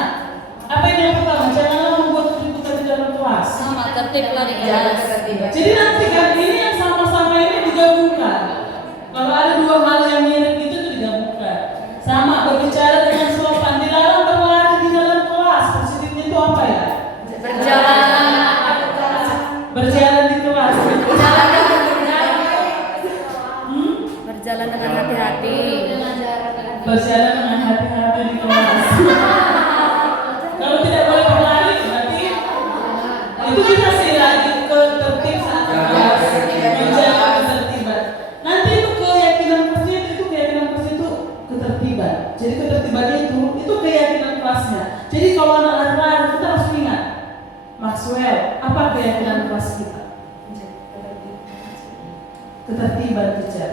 Apa yang pertama? Janganlah membuat keributan di dalam kelas. tertib lah di kelas. Jadi nanti kan ini yang sama-sama ini digabungkan. Kalau ada dua hal yang mirip itu digabungkan. Sama berbicara dengan sopan, dilarang berlari di dalam kelas. Positifnya itu apa ya? Berjalan di kelas. Berjalan dengan hati-hati. Berjalan dengan hati-hati di kelas. Kalau tidak boleh berlari, berarti itu bisa sih lagi ke tertib saat kelas, menjaga ketertiban. Nanti itu keyakinan kelasnya itu keyakinan kelas itu ketertiban. Jadi ketertibannya itu keyakinan kelasnya. Jadi kalau anak lari kita harus ingat Maxwell, apa keyakinan kelas kita? Ketertiban teacher.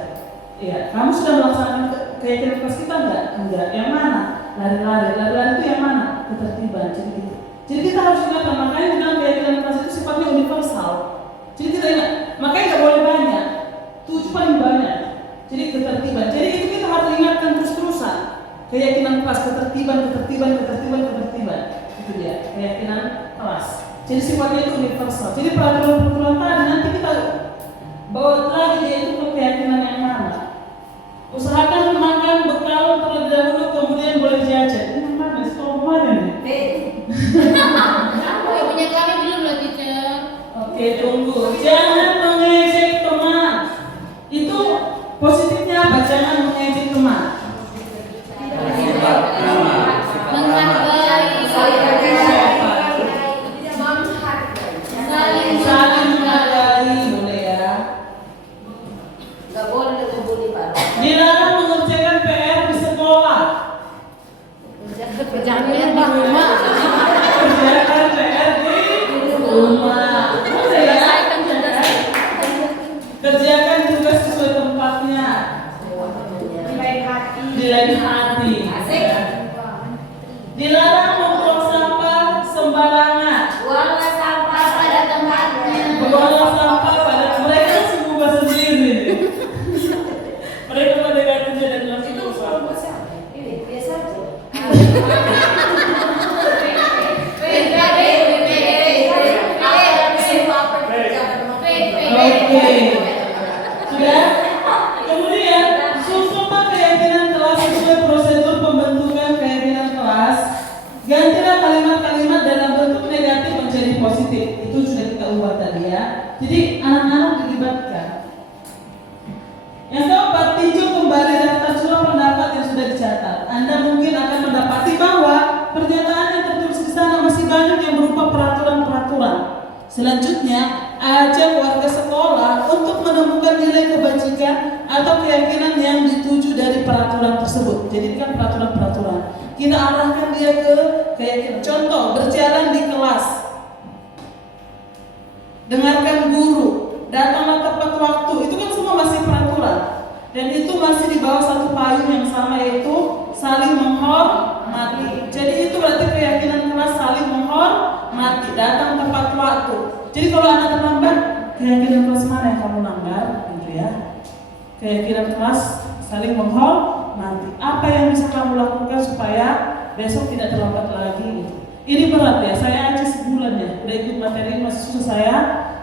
Iya, kamu sudah melaksanakan keyakinan kelas kita enggak? Enggak. Yang mana? lari-lari itu yang mana? Ketertiban. Jadi kita harus ingat, makanya dalam keyakinan kelas itu sifatnya universal. Jadi kita ingat, makanya nggak boleh banyak, 7 paling banyak. Jadi ketertiban. Jadi itu kita harus ingatkan terus-terusan. Keyakinan kelas, ketertiban. Itu dia, keyakinan kelas. Jadi sifatnya itu universal. Jadi peraturan tadi nanti kita bawa lagi dia itu ke keyakinan yang mana. Usahakan makan bekal terlebih dahulu, kemudian boleh jajan. Ini mana? Sekolah kemarin nih? Punya kami belum loh, teacher. Oke, tunggu. Jangan mengejek teman. Itu positifnya apa? Jangan mengejek teman. Menghargai, Saling menghargai, boleh ya. Nggak boleh membuli Pak. Dilarang mengerjakan PR di sekolah. Kerjaan PR di rumah. Kerjakan PR di rumah. Boleh ya. Kerjakan tugas sesuai tempatnya. Di lain hati. Dilarang membuang sampah sembarangan. Buanglah sampah pada tempatnya. Buanglah sampah pada mereka semua sendiri. Mereka pada gantinya dan langsung Itu sampah. ini biasa aja. Oke. Sudah? Kemudian susunan keyakinan kelas sesuai prosedur pembentukan keyakinan kelas. Gantilah kalimat-kalimat dalam bentuk negatif menjadi positif. Itu sudah kita ubah tadi ya. Jadi anak-anak dilibatkan. Yang keempat, tinjau kembali daftar surat pendapat yang sudah dicatat. Anda mungkin akan mendapati bahwa pernyataan yang tertulis di sana masih banyak yang berupa peraturan-peraturan. Selanjutnya, ajak warga sekolah untuk menemukan nilai kebajikan atau keyakinan yang dituju dari peraturan tersebut. Jadi ini kan peraturan-peraturan. Kita arahkan dia ke keyakinan. Contoh, berjalan di kelas, dengarkan guru, datanglah tepat waktu. Itu kan semua masih peraturan. Dan itu masih di bawah satu payung yang sama, yaitu saling menghormati. Jadi itu berarti keyakinan kelas saling menghormati, datang tepat waktu. Jadi kalau Anda terlambat, keyakinan kelas mana yang kamu langgar, gitu ya? Keyakinan kelas saling menghormati. Apa yang bisa kamu lakukan supaya besok tidak terlambat lagi? Gitu. Ini berat ya, saya aja sebulan ya, udah ikut materi masih susah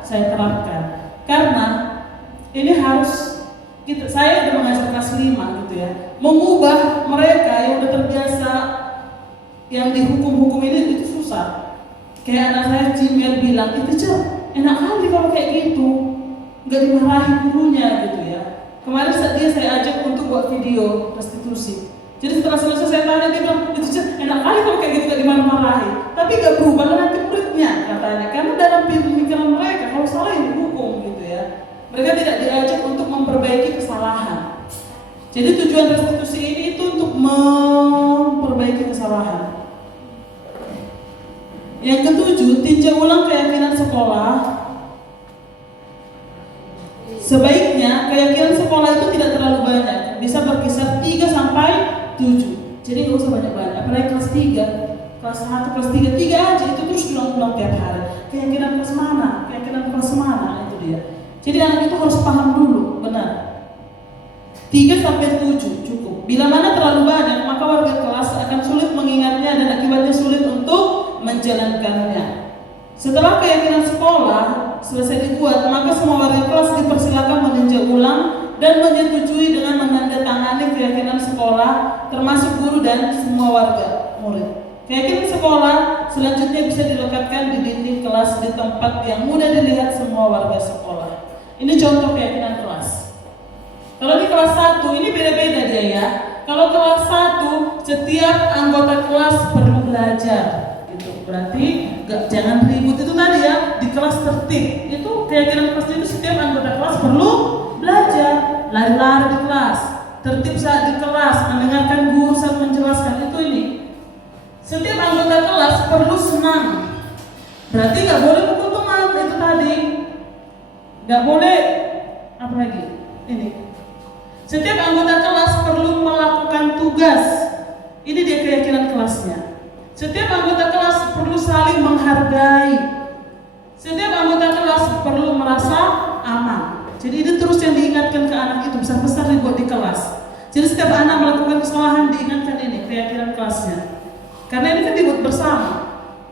saya terapkan. Karena ini harus saya udah mengajar kelas 5 gitu ya, mengubah mereka yang udah terbiasa yang dihukum-hukum ini itu susah. Kayak anak saya Jimir bilang, itu enak kali kalau kayak gitu, nggak dimarahi gurunya gitu ya. Kemarin saat dia saya ajak untuk buat video restitusi. Jadi setelah selesai saya tanya, dia bilang, itu enak kali kalau kayak gitu nggak dimarahi. Tapi nggak berubah nanti muridnya katanya, karena dalam pemikiran mereka kalau salah ya dihukum gitu ya. Mereka tidak diajak untuk memperbaiki kesalahan. Jadi tujuan restitusi ini itu untuk memperbaiki kesalahan. Yang ketujuh, tinjau ulang keyakinan sekolah. Sebaiknya keyakinan sekolah itu tidak terlalu banyak, bisa berkisar 3 sampai 7. Jadi nggak usah banyak-banyak. Apalagi kelas 3, kelas 1, kelas 3 aja itu terus diulang-ulang tiap hari. Keyakinan kelas mana? Keyakinan kelas mana? Itu dia. Jadi anak itu harus paham dulu, benar. 3 sampai 7 cukup. Bila mana terlalu banyak, maka warga kelas akan sulit mengingatnya dan akibatnya sulit untuk menjalankannya. Setelah keyakinan sekolah selesai dibuat, maka semua warga kelas dipersilakan meninjau ulang dan menyetujui dengan menandatangani keyakinan sekolah, termasuk guru dan semua warga murid. Keyakinan sekolah selanjutnya bisa dilekatkan di dinding kelas di tempat yang mudah dilihat semua warga sekolah. Ini contoh keyakinan kelas. Kalau di kelas 1 ini beda-beda dia ya. Kalau kelas 1 setiap anggota kelas perlu belajar. Gitu. Berarti jangan ribut itu tadi ya, di kelas tertib. Itu keyakinan kelas itu setiap anggota kelas perlu belajar. Lari-lari di kelas, tertib saat di kelas, mendengarkan guru saat menjelaskan. Itu ini. Setiap anggota kelas perlu senang. Berarti nggak boleh pukul teman itu tadi. Nggak boleh apa lagi? Ini. Setiap anggota kelas perlu melakukan tugas. Ini dia keyakinan kelasnya. Setiap anggota kelas perlu saling menghargai. Setiap anggota kelas perlu merasa aman. Jadi ini terus yang diingatkan ke anak itu besar-besar dibuat di kelas. Jadi setiap anak melakukan kesalahan diingatkan ini keyakinan kelasnya. Karena ini kan dibuat bersama.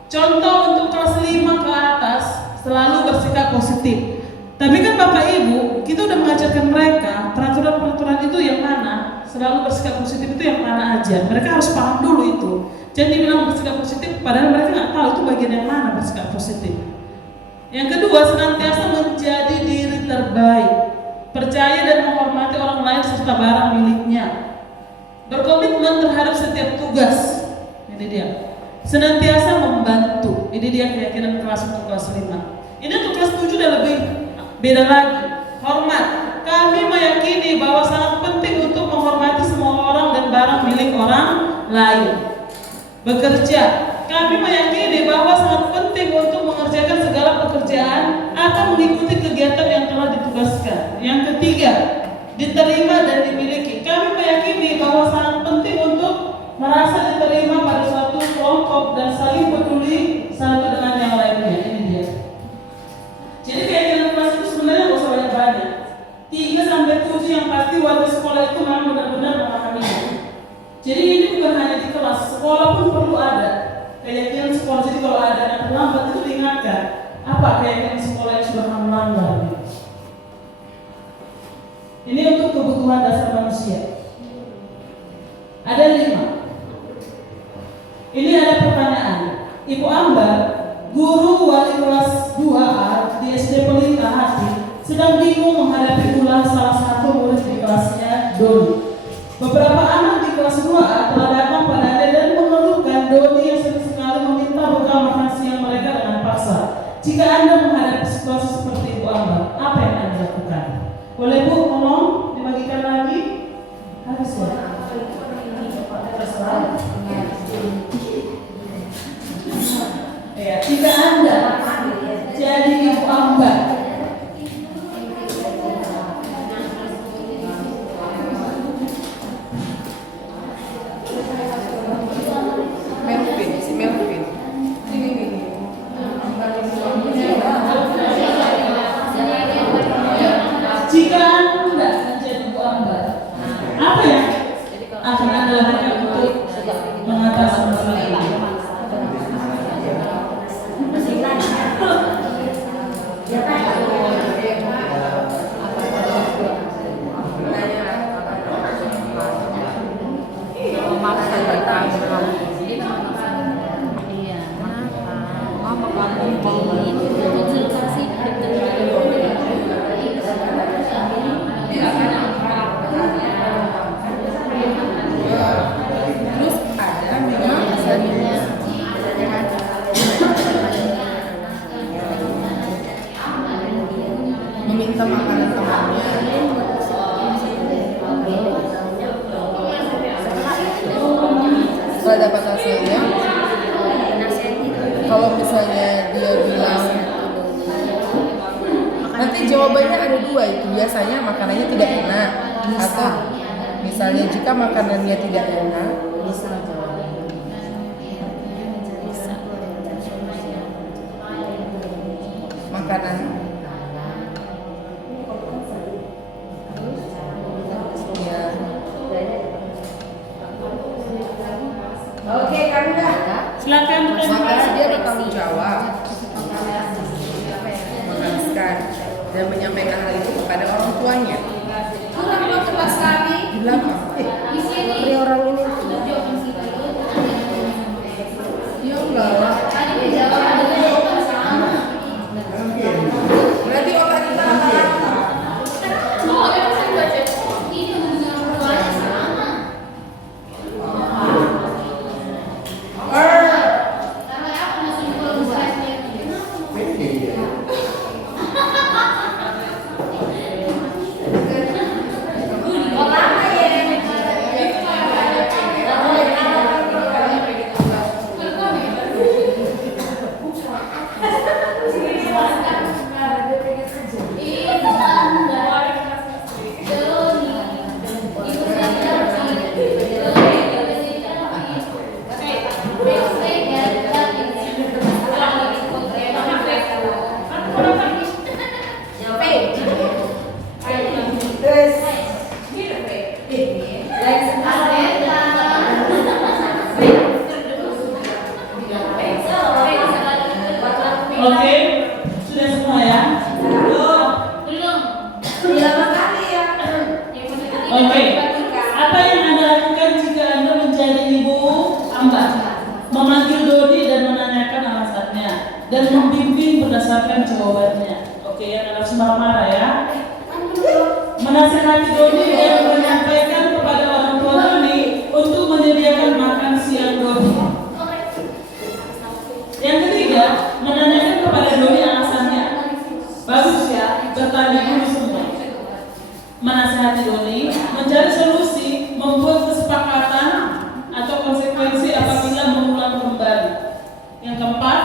Contoh untuk kelas 5 ke atas selalu bersikap positif. Tapi kan Bapak Ibu, kita udah mengajarkan mereka peraturan-peraturan itu yang mana, selalu bersikap positif itu yang mana aja. Mereka harus paham dulu itu. Jangan dibilang bersikap positif, padahal mereka nggak tahu itu bagian yang mana bersikap positif. Yang kedua, senantiasa menjadi diri terbaik, percaya dan menghormati orang lain serta barang miliknya, berkomitmen terhadap setiap tugas. Ini dia. Senantiasa membantu. Ini dia keyakinan kelas untuk kelas 5. Ini untuk kelas 7 udah lebih beda lagi. Hormat. Kami meyakini bahwa sangat penting untuk menghormati semua orang dan barang milik orang lain. Bekerja. Kami meyakini bahwa sangat penting untuk mengerjakan segala pekerjaan atau mengikuti kegiatan yang telah ditugaskan. Yang ketiga, diterima dan dimiliki. Kami meyakini bahwa sangat penting untuk merasa diterima pada suatu kelompok dan saling peduli satu dengan yang lainnya. Ini dia. Jadi keyakinan kelas itu sebenarnya nggak usah banyak-banyak. 3-7 yang pasti warga sekolah itu memang benar-benar memahaminya. Jadi ini bukan hanya di kelas, sekolah pun perlu ada keyakinan sekolah. Jadi kalau ada anak terlambat itu diingatkan apa keyakinan sekolah yang sudah melanggar. Ini untuk kebutuhan dasar manusia. Ada 5. Ini ada pertanyaan. Ibu Ambar, guru wali kelas 2A di SD Pelita Hati, sedang bingung menghadapi ulah salah satu murid di kelasnya, Doni. Beberapa anak di kelas 2A telah datang padanya dan mengeluhkan Doni yang sering sekali meminta bekal makan siang mereka dengan paksa. Jika Anda menghadapi situasi seperti Ibu Ambar, apa yang Anda lakukan? Boleh Bu, tolong dibagikan lagi? Habis ya? Ya, jika Anda jadi Ibu Ambar, jika Anda menjadi Ibu Ambar, apa yang akan Anda lakukan untuk mengatasi masalah ini? Meminta makanan temannya. Setelah dapat hasilnya, kalau misalnya dia bilang nanti jawabannya ada 2 itu, biasanya makanannya tidak enak atau misalnya jika makanannya tidak enak, makanan ya. Oke, Kanda. Silakan Maka dia bertanggung jawab menghabiskan dan menyampaikan hal itu kepada orang tuanya. Kalau kelas kami Di belakang. di sini. Orang ini. Ya enggak lah. Tadi dijawab ada jawaban sama. Berarti otak kita Oh, ya saya baca. Ini hubungan perduanya sama. Karena apa masih belum selesai? Oh, lama ya. memanggil Doni dan menanyakan alasannya, dan membimbing berdasarkan jawabannya. Oke, yang harus marah-marah ya. Menasihati Doni dan menyampaikan kepada orang tua Doni untuk menyediakan makan siang Doni. Yang ketiga, menanyakan kepada Doni alasannya. Bagus ya, bertanya dulu semua. Menasihati Doni, mencari solusi, membuat kesepakatan atau konsekuensi apabila mengulang kembali. Yang keempat,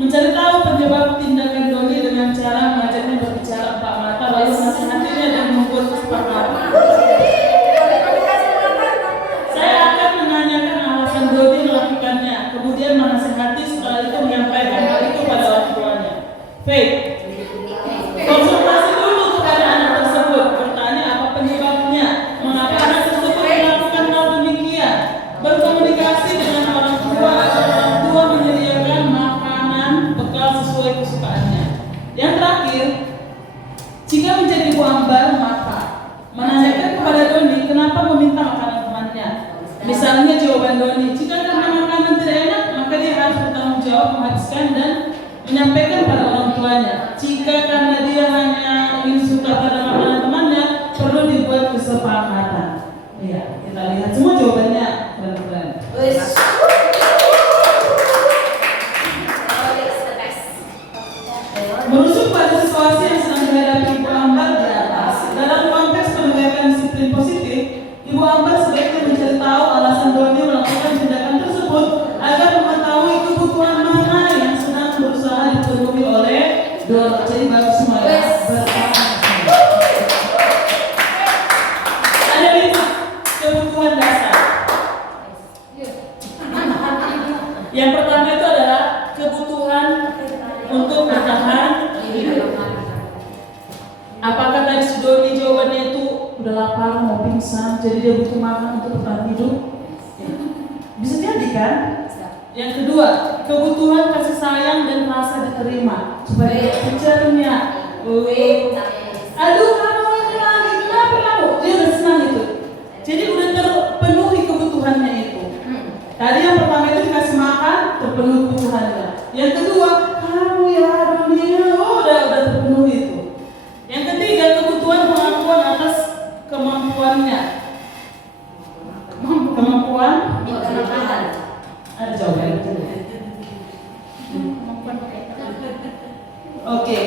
mencari tahu penyebab tindakan Doni dengan cara mengajaknya berbicara empat mata, lalu menasihatinya dan membuat kesepakatan. Saya akan menanyakan alasan Doni melakukannya, kemudian menasihati, setelah itu menyampaikan hal itu pada orang tuanya. Faith, konsultasi dulu kepada anak tersebut, bertanya apa penyebabnya, mengapa anak tersebut melakukan hal demikian, berkomunikasi dengan orang tua agar orang tua menyediakan makanan bekal sesuai kesukaannya. Yang terakhir, jika menjadi ibu ambar, maka menanyakan kepada Doni kenapa meminta makanan temannya. Misalnya jawaban Doni, jika karena makanan tidak enak, maka dia harus bertanggung jawab menghabiskan dan menyampaikan pada orang tuanya. Jika karena dia hanya ingin suka pada makanan temannya, perlu dibuat kesepakatan. Iya, kita lihat semua jawabannya keren-keren. Merujuk pada situasi yang sedang dihadapi ibu ambar di atas, dalam konteks penegakan disiplin positif, ibu ambar sebaiknya mencari tahu alasan Doni melakukan tindakan tersebut agar mengetahui kebutuhan mana yang sedang berusaha dipenuhi oleh Doni. Jadi bagus semua ya. Ada 5 kebutuhan dasar. Yang pertama itu adalah kebutuhan untuk bertahan hidup. Apakah tadi si Doni jawabannya itu udah lapar, mau pingsan, jadi dia butuh makan untuk bertahan hidup? Bisa jadi kan? Yang kedua, kebutuhan kasih sayang dan rasa diterima supaya dia kejarnya. Aduh, kamu lagi, kenapa kamu? Dia udah senang itu. Jadi udah terpenuhi kebutuhannya itu. Tadi yang pertama itu dikasih makan, terpenuhi kebutuhannya. Yang kedua, kamu ya dunia, udah terpenuhi itu. Yang ketiga, kebutuhan pengakuan atas kemampuannya. Kemampuan? Ada jawaban itu. Oke.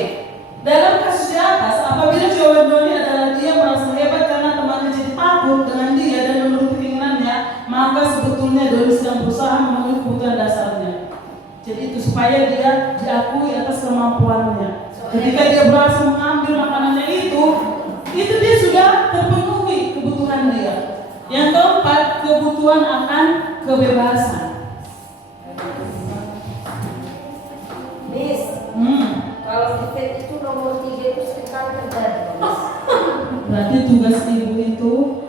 Dalam kasus di atas, apabila jawaban Doni adalah dia merasa hebat karena temannya jadi takut dengan dia dan menurut keinginannya, maka sebetulnya Doni sedang berusaha memenuhi kebutuhan dasarnya. Jadi itu supaya dia diakui atas kemampuannya. Ketika dia berhasil mengambil makanannya itu dia sudah terpenuhi kebutuhan dia. Yang keempat, kebutuhan akan kebebasan. Kalau di itu nomor 3 itu sekitar terjadi. Berarti tugas ibu itu.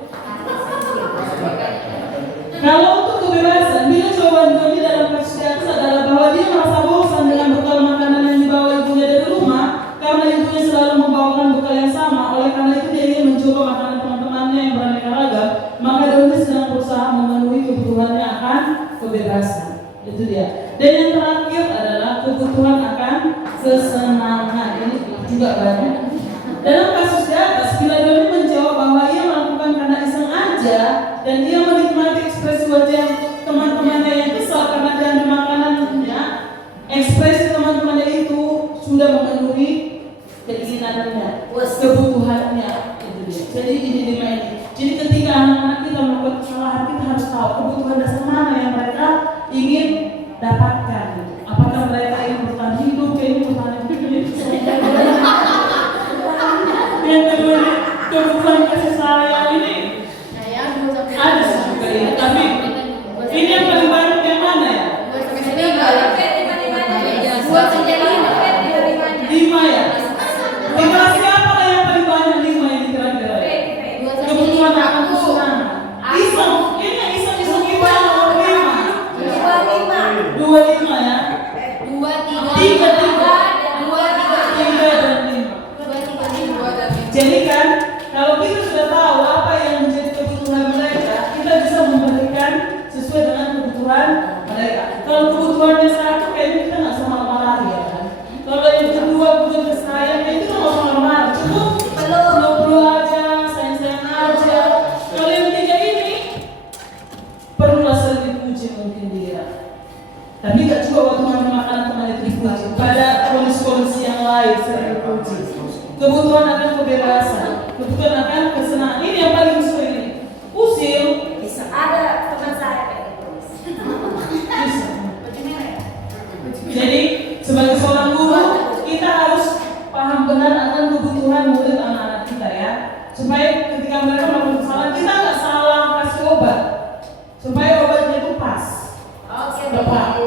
Kalau untuk kebebasan, bila jawaban Doni dalam kasus di atas adalah bahwa dia merasa bosan dengan bekal makanan yang dibawa ibunya dari rumah karena ibunya selalu membawakan bekal yang sama. Oleh karena itu dia ingin mencoba makanan teman-temannya yang beraneka ragam. Maka Doni sedang berusaha memenuhi kebutuhannya akan kebebasan. Itu dia. Dan yang terakhir adalah kebutuhan akan kesenangan. Ini juga banyak. Dalam kasus di atas, bila Doni menjawab bahwa ia melakukan karena iseng aja dan dia menikmati ekspresi wajah teman-temannya yang kesal karena diambil makanannya, ekspresi teman-temannya itu sudah memenuhi keinginannya, kebutuhannya. Itu dia. Jadi ini 5 ini. Jadi ketika anak-anak kita melakukan kesalahan, kita harus tahu kebutuhan dasar mana yang mereka ingin dapatkan. Apakah mereka ingin bertahan hidup, bertahan hidup, yang kedua, kebutuhan kasih sayang ini ada juga ya. Tapi ini yang paling banyak yang mana ya? 5 ya. Tinggal siapa lah yang paling banyak 5 ini kira-kira? Kebutuhan akan kesenangan. Iseng itu yang nomor 5. 25 ya. 3 Kalau kebutuhannya satu, kayaknya kita nggak sama marah ya kan. Kalau yang kedua bukan ke saya, kayak itu nggak sama marah. Cukup perlu aja, sayang-sayang aja. Kalau yang tiga ini perlulah sering dipuji mungkin dia. Tapi nggak juga waktu makan teman itu dipuji. Pada kondisi yang lain sering dipuji. Kebutuhan akan kebebasan, kebutuhan akan kesenangan. Ini yang paling sering ini. Usil. Bisa ada teman saya kayak gitu. Bisa. Jadi sebagai seorang guru kita harus paham benar akan kebutuhan murid anak-anak kita ya, supaya ketika mereka melakukan kesalahan kita nggak salah kasih obat, supaya obatnya itu pas. Oke, Tepat.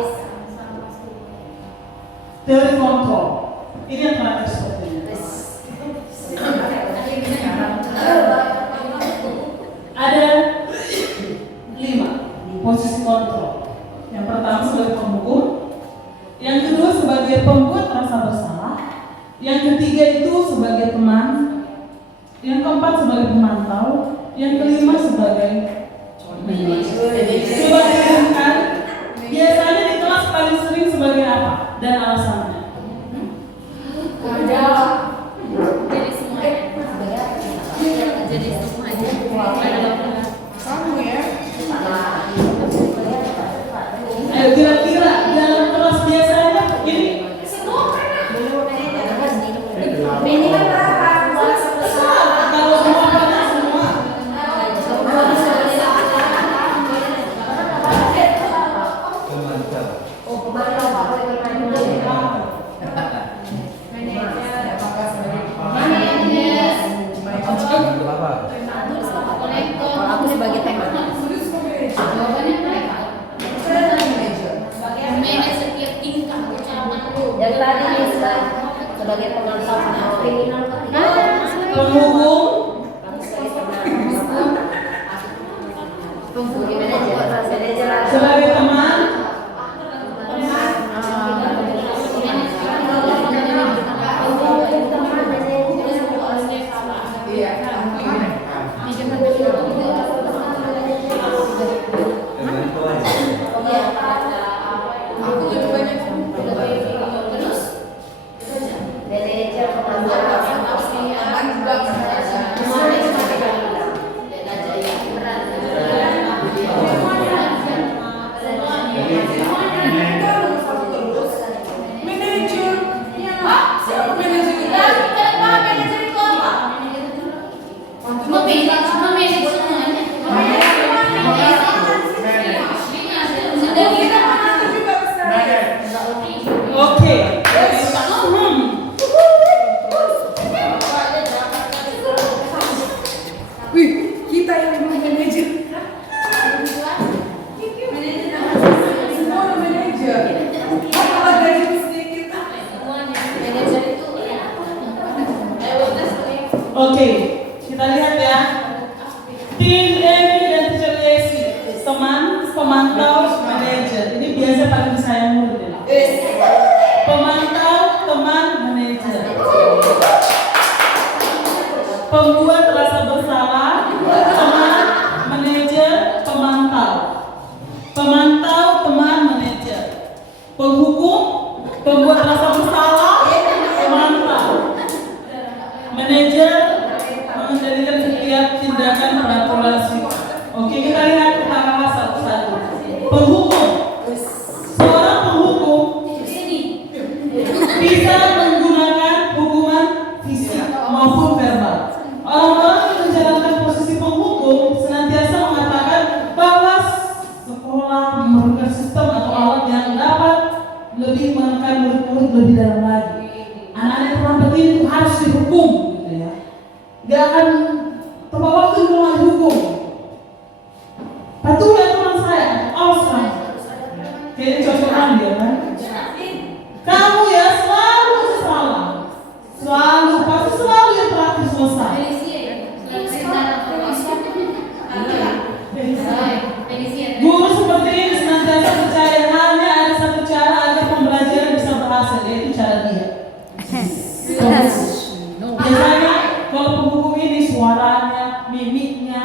Teori kontrol ini yang terakhir seperti ini. Ada 5 posisi kontrol. Yang pertama sebagai penghukum, yang kedua sebagai pembuat rasa bersalah, yang ketiga itu sebagai teman, yang keempat sebagai pemantau, yang kelima sebagai coba direnungkan, biasanya di kelas paling sering sebagai apa dan alasannya? Jadi semuanya. Jadi semuanya. Ayo kira-kira dalam kelas biasanya ini Minimal berapa? kalau semua pada semua Oh, kemana Pak? Kolektor. Aku sebagai teman. Jawabannya mereka. Manage setiap tingkah ucapan lu. Yang tadi sebagai pemantau kriminal penghukum, Kamu sebagai teman. Manajer. sebagai teman, oke. Wih, kita yang memang manajer. Semua manajer. Apa gaji sedikit? Manajer itu Oke, kita lihat ya. Tim Emi dan Teacher Yesi, teman, pemantau, manajer. Ini biasa paling disayang murid ya. Pemantau, teman, manajer. Pembuat rasa bersalah, teman, manajer, pemantau. Pemantau, teman, manajer. Penghukum, pembuat rasa bersalah, pemantau. Manajer mengendalikan setiap tindakan manipulasi. Oke, kita lihat pertama satu-satu. Penghukum. Seorang penghukum bisa menggunakan hukuman fisik maupun verbal. Orang-orang yang menjalankan posisi penghukum senantiasa mengatakan bahwa sekolah memerlukan sistem atau alat yang dapat lebih menekan murid-murid lebih dalam lagi. Anak-anak yang terlambat ini harus dihukum, gitu ya. Gak akan tepat waktu kalau dihukum. Patuhi aturan saya, awas kamu. Kayaknya cocokan dia kan? Kamu ya selalu salah, selalu pasti selalu yang terakhir selesai. Guru seperti ini senantiasa percaya hanya ada satu cara agar pembelajaran bisa berhasil, yaitu cara dia. Biasanya kalau penghukum ini suaranya, mimiknya,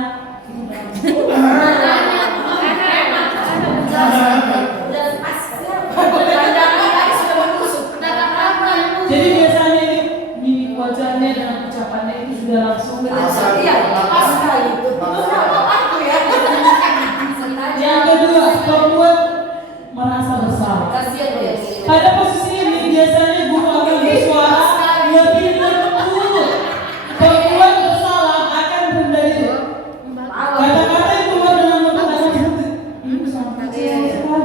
merasa bersalah. Kasihan dia. Pada posisi ini biasanya guru akan bersuara lebih lembut. Perempuan bersalah akan rendah diri. Kata-kata yang keluar dengan lembut akan seperti ibu sangat kecewa sekali.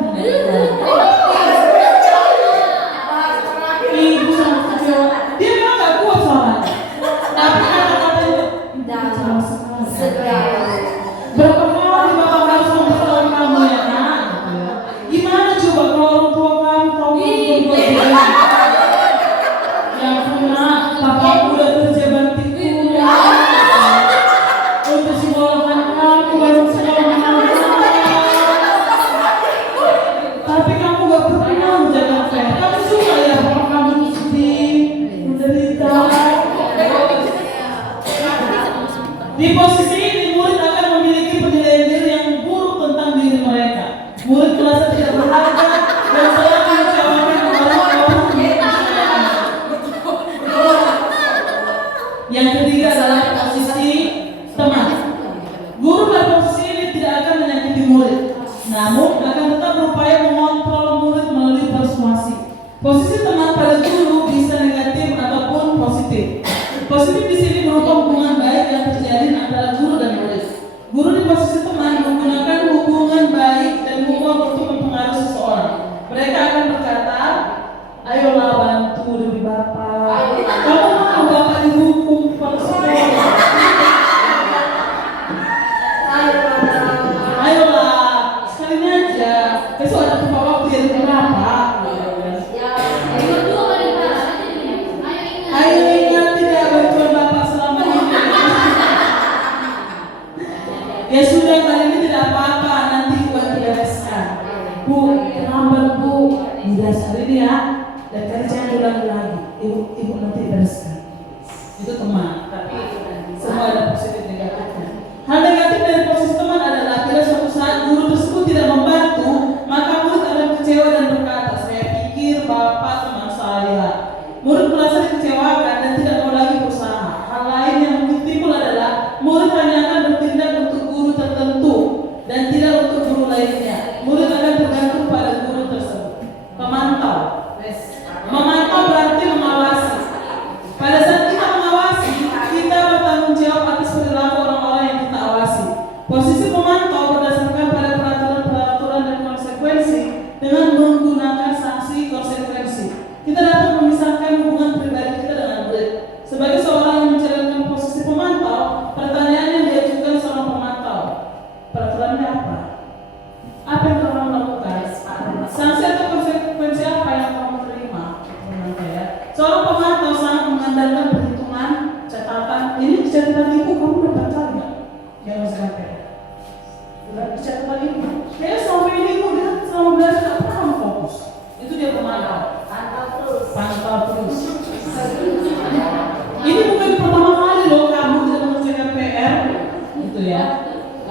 Ibu sangat kecewa. Dia memang gak kuat suaranya. Tapi kata-kata itu ibu kecewa sekali. Berapa kali bapak harus memberitahu kamu ya nak? Gimana coba kalau orang tua kamu tahu berbuat begini? Yang pernah papa udah kerja banting tulang untuk sekolahkan kamu baru sekolahkan kamu. Tapi kamu gak pernah menjaga fair. Kamu suka ya kalau kamu sedih, menderita. Di posisi ini murid akan memiliki penilaian diri yang buruk tentang diri mereka. Murid merasa tidak berharga dan selalu mengecewakan orang-orang. Yang ketiga adalah posisi teman. Guru pada posisi ini tidak akan menyakiti murid, namun akan tetap berupaya mengontrol murid melalui persuasi. Posisi teman pada guru bisa negatif ataupun positif. Positif di sini berupa hubungan baik yang terjalin antara guru dan murid. Guru di posisi teman menggunakan hubungan baik dan humor untuk mempengaruhi seseorang. Mereka akan berkata, ayolah bantu demi bapak. Kamu mau bapak dihukum pada sekolah? Ayolah, sekalinya aja. Besok ada tempat waktu yang berapa? Ayo ingat tidak bantuan bapak selama ini. Ya sudah, kali ini tidak apa-apa, nanti buat bereskan. Bu, terlambat bu. Udah hari ini ya, dan jangan ulangi lagi. Ibu nanti bereskan. Itu teman, tapi semua ada positif negatifnya. Hal negatif dari posisi teman adalah bila suatu saat guru tersebut tidak membantu, maka murid akan kecewa dan berkata, saya pikir bapak teman saya. Murid merasa dikecewakan dan tidak mau lagi berusaha. Hal lain yang mungkin timbul adalah murid hanya akan bertindak untuk guru tertentu dan tidak untuk guru lainnya. Murid akan tergantung pada guru tersebut. Pemantau. Memantau berarti mengawasi. Pada saat kita mengawasi, kita bertanggung jawab atas perilaku orang-orang yang kita awasi. Posisi pemantau berdasarkan pada peraturan-peraturan dan konsekuensi dengan menggunakan sanksi konsekuensi. Kita dapat memisahkan hubungan pribadi kita dengan murid. Sebagai seorang yang menjalankan posisi pemantau, pertanyaan yang diajukan seorang pemantau, peraturannya apa? Apa yang kamu lakukan? Sanksi atau konsekuensi apa yang kamu terima? Seorang pemantau sangat mengandalkan perhitungan, catatan. Ini catatan ibu kamu dapat cari nggak? Jangan sampai. Catatan ibu. Kayaknya selama ini ibu dia selama belajar nggak pernah fokus. Itu dia pemantau. Pantau terus. Ini bukan pertama kali loh kamu tidak mengerjakan PR, gitu ya.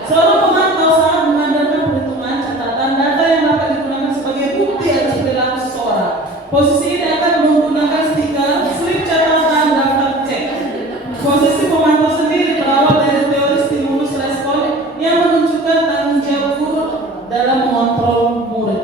Seorang pemantau sangat mengandalkan perhitungan, catatan, data yang dapat digunakan sebagai bukti atas perilaku seseorang. Posisi ini akan menggunakan stiker, slip catatan, daftar cek. Posisi pemantau sendiri berawal dari teori stimulus respon yang menunjukkan tanggung jawab guru dalam mengontrol murid.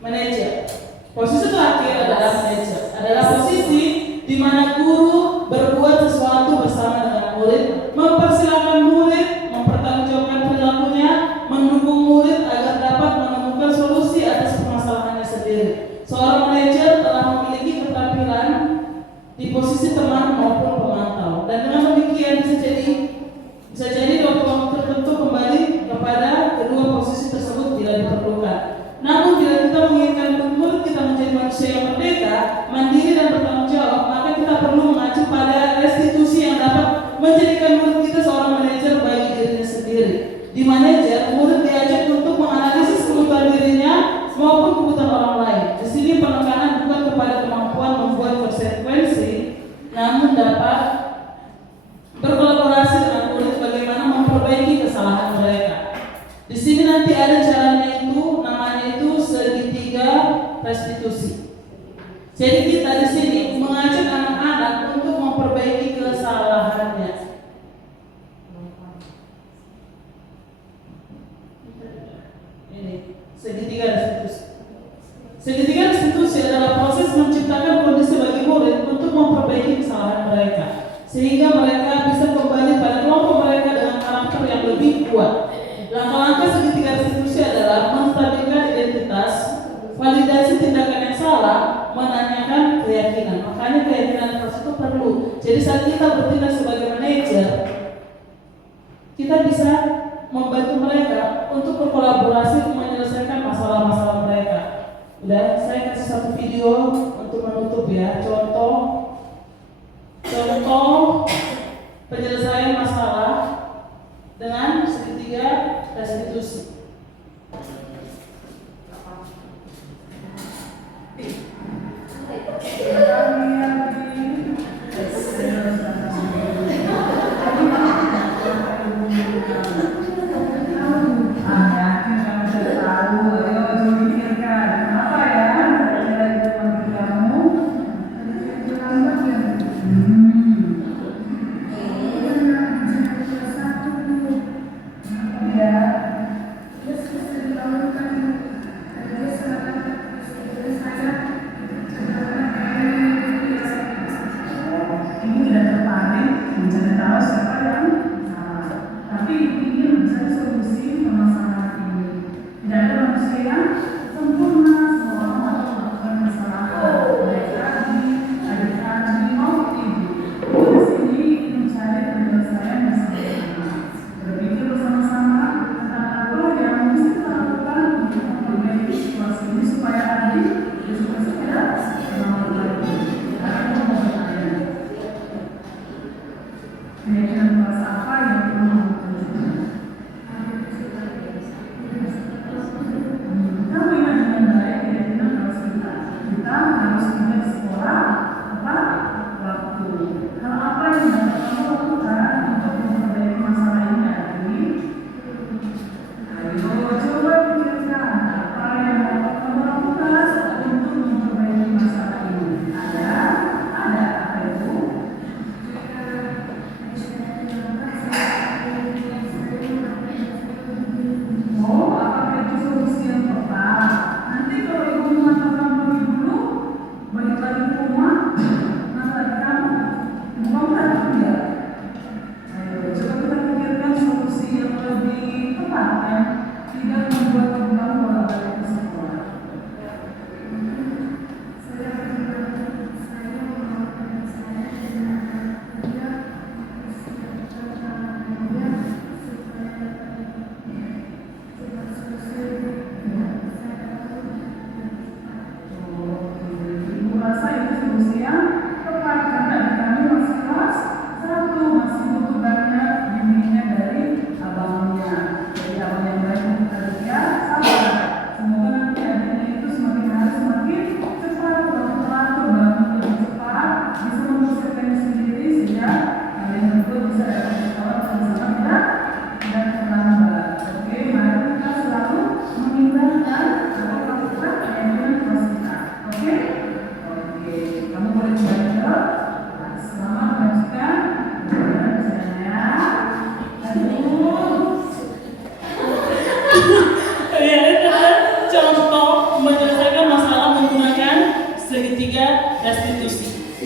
Manajer. Posisi terakhir adalah manajer. Adalah posisi di mana guru berbuat sesuatu bersama dengan murid, mempersilakan murid, mempertanggungjawabkan perilakunya, mendukung murid agar dapat menemukan solusi atas permasalahannya sendiri. Seorang manajer telah memiliki keterampilan di posisi teman maupun pemantau, dan dengan demikian bisa jadi waktu-waktu tertentu kembali kepada kedua posisi tersebut bila diperlukan. Namun bila kita menginginkan murid kita menjadi manusia yang merdeka, mandiri dan bertanggung jawab, maka kita perlu mengacu pada restitusi yang dapat menjadikan murid kita seorang manajer bagi dirinya sendiri. Di manajer, murid diajak untuk menganalisis kebutuhan dirinya maupun kebutuhan orang lain. Di sini penekanan bukan kepada kemampuan membuat konsekuensi, namun dapat berkolaborasi dengan murid bagaimana memperbaiki kesalahan mereka. Di sini nanti ada caranya itu, namanya itu segitiga restitusi. Jadi kita di sini mengajak anak-anak untuk memperbaiki kesalahannya. Ini segitiga sehingga mereka bisa kembali pada kelompok mereka dengan karakter yang lebih kuat. Langkah-langkah segitiga restitusi adalah menstabilkan identitas, validasi tindakan yang salah, menanyakan keyakinan. Makanya keyakinan itu perlu. Jadi saat kita bertindak sebagai manajer, kita bisa membantu mereka untuk berkolaborasi menyelesaikan masalah-masalah mereka. Udah, saya kasih satu video untuk menutup ya. Contoh penyelesaian masalah dengan segitiga restitusi.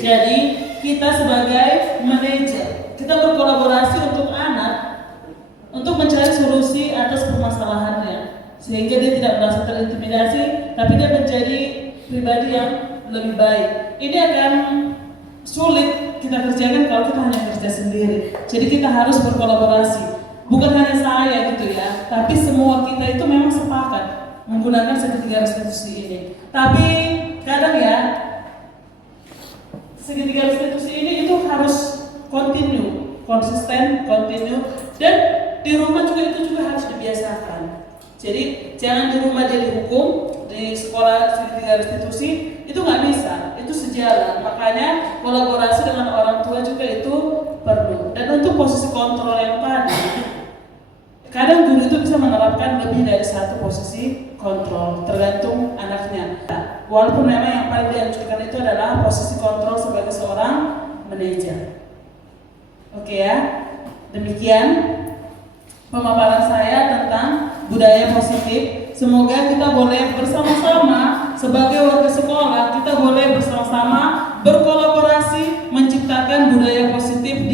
Jadi kita sebagai manajer, kita berkolaborasi untuk anak untuk mencari solusi atas permasalahannya, sehingga dia tidak merasa terintimidasi, tapi dia menjadi pribadi yang lebih baik. Ini akan sulit kita kerjakan kalau kita hanya kerja sendiri. Jadi kita harus berkolaborasi. Bukan hanya saya gitu ya, tapi semua kita itu memang sepakat menggunakan segitiga restitusi ini. Tapi kadang ya, segitiga restitusi ini itu harus konsisten, dan di rumah juga itu juga harus dibiasakan. Jadi jangan di rumah dia dihukum, di sekolah segitiga restitusi itu nggak bisa, itu sejalan. Makanya kolaborasi dengan orang tua juga itu perlu. Dan untuk posisi kontrol yang tadi, kadang guru itu bisa menerapkan lebih dari satu posisi kontrol, tergantung anaknya. Walaupun memang yang paling dianjurkan itu adalah posisi kontrol sebagai seorang manajer. Oke ya, demikian pemaparan saya tentang budaya positif. Semoga kita boleh bersama-sama sebagai warga sekolah, kita boleh bersama-sama berkolaborasi menciptakan budaya positif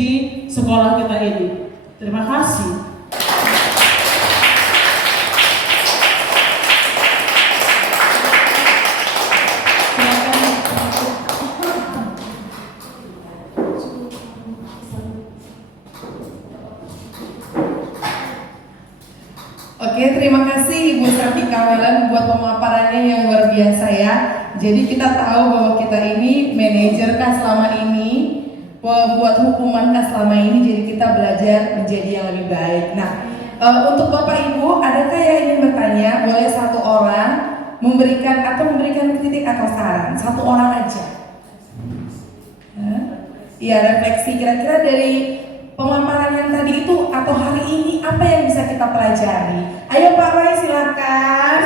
Kamelen buat pemaparannya yang luar biasa ya. Jadi kita tahu bahwa kita ini manajer kah selama ini, buat hukuman kah selama ini, jadi kita belajar menjadi yang lebih baik. Nah, untuk Bapak Ibu, adakah yang ingin bertanya? Boleh satu orang memberikan kritik atau saran, satu orang aja. Ya, refleksi kira-kira dari pemaparan yang tadi itu atau hari ini apa yang bisa kita pelajari? Ayo Pak Roy, silakan.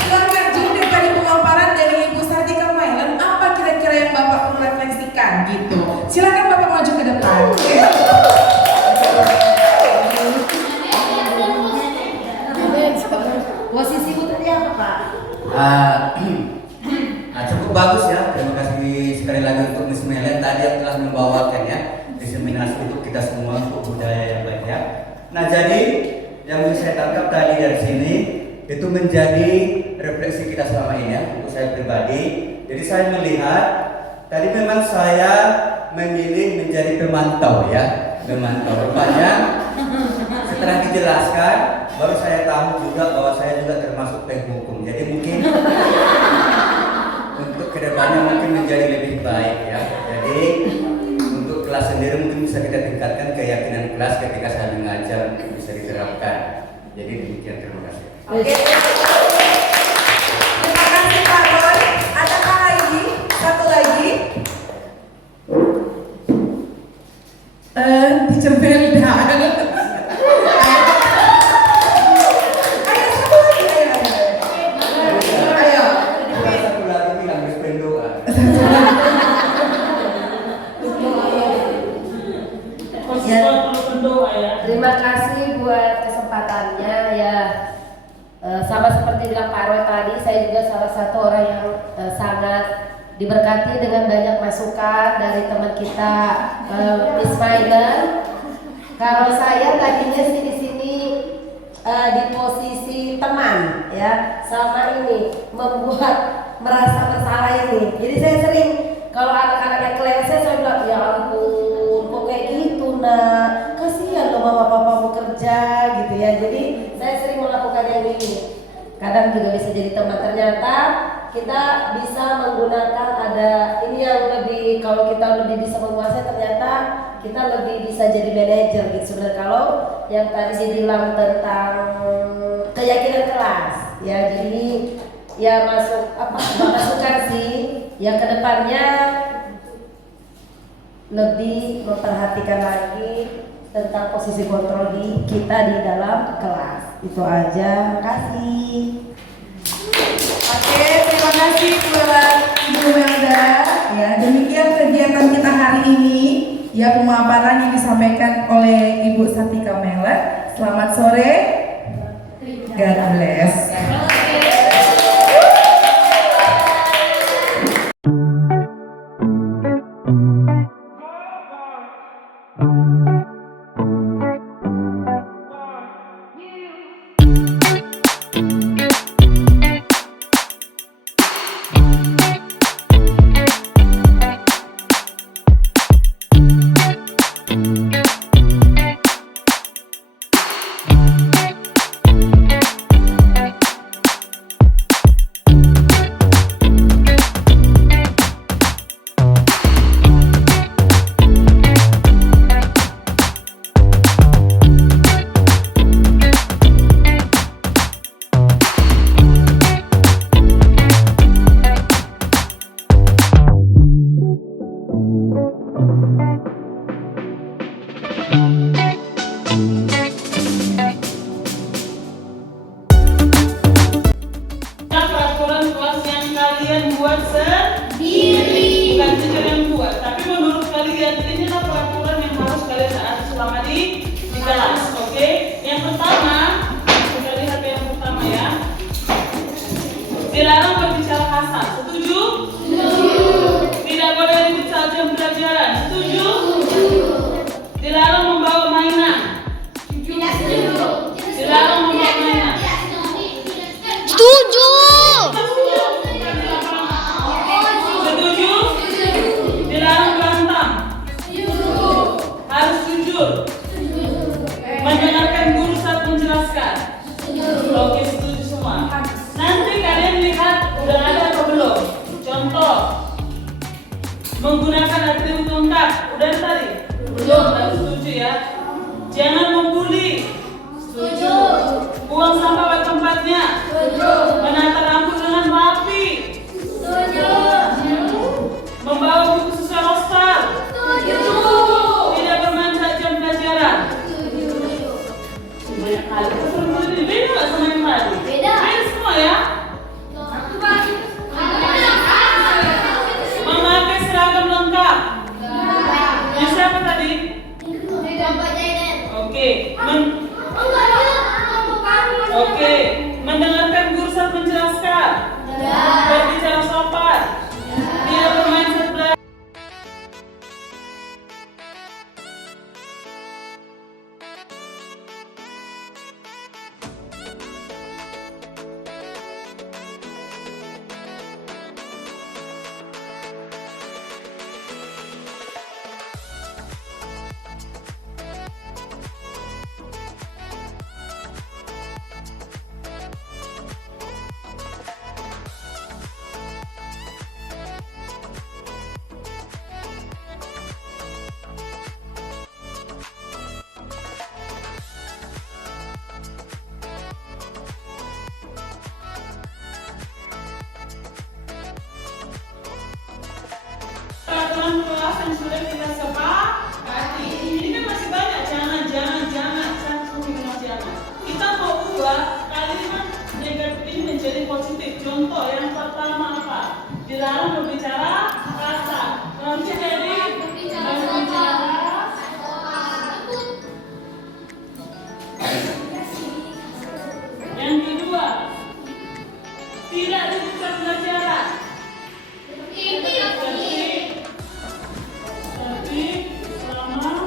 Silakan jadi dari pemaparan dari Ibu Sartika Mailen, apa kira-kira yang Bapak perlu refleksikan gitu? Silakan Bapak maju ke depan. Posisimu tadi apa, Pak? Cukup bagus ya. Terima kasih sekali lagi untuk Miss Melen tadi yang telah membawakan ya diseminasi untuk kita semua untuk budaya yang baik ya. Nah, jadi yang bisa saya tangkap tadi dari sini itu menjadi refleksi kita selama ini ya untuk saya pribadi. Jadi saya melihat tadi memang saya memilih menjadi pemantau ya, pemantau. Rupanya setelah dijelaskan baru saya tahu juga bahwa saya juga termasuk penghukum. Jadi mungkin untuk kedepannya mungkin menjadi lebih baik ya. Jadi untuk kelas sendiri mungkin bisa kita tingkatkan keyakinan kelas ketika saya mengajar bisa diterapkan. Jadi demikian, terima kasih. Oke. Terima kasih Pak Roy. Adakah lagi? Satu lagi? Teacher Belda. Satu lagi bilang berdoa. Terima kasih buat kesempatannya ya. Sama seperti bilang Pak Roy tadi, saya juga salah satu orang yang sangat diberkati dengan banyak masukan dari teman kita Miss Mailen. Kalau saya tadinya sih di sini di posisi teman ya, sama ini membuat merasa bersalah ini. Jadi saya sering kalau anak-anak yang keleset saya bilang ya ampun kok kayak gitu nak, kasihan loh mama papamu kerja gitu ya. Jadi saya sering melakukan yang ini. Kadang juga bisa jadi teman. Ternyata kita bisa menggunakan ada ini yang lebih, kalau kita lebih bisa menguasai ternyata kita lebih bisa jadi manajer gitu sebenarnya. Kalau yang tadi dibilang tentang keyakinan kelas ya, jadi ya masukan sih yang kedepannya lebih memperhatikan lagi tentang posisi kontrol kita di dalam kelas. Itu aja, makasih. Oke, terima kasih buat Ibu Melda. Ya, demikian kegiatan kita hari ini. Ya, pemaparan yang disampaikan oleh Ibu Sartika Melen. Selamat sore. God bless. Oke, setuju semua. Nanti kalian lihat udah ada atau belum. Contoh, menggunakan atribut lengkap. Udah tadi? Belum, dan setuju ya. Jangan membuli. Setuju. Buang sampah pada tempatnya. Setuju. Menata rambut dengan rapi. Setuju. Membawa buku sesuai roster. Setuju. Tidak bermain saat jam pelajaran. Banyak kali. Beda nggak sama yang tadi? Beda. Beda semua ya. Memakai seragam lengkap. Yang siapa tadi? Oke. Oke. Mendengarkan guru saat menjelaskan. Berbicara sopan. Tidak bermain saat belajar. Peraturan kelas yang sudah kita sepakati. Ini kan masih banyak jangan jangan. Kita mau ubah kalimat negatif ini menjadi positif. Contoh yang pertama apa? Dilarang berbicara kasar. Nanti jadi berbicara. Yang kedua, tidak dibuka pelajaran. Tapi selama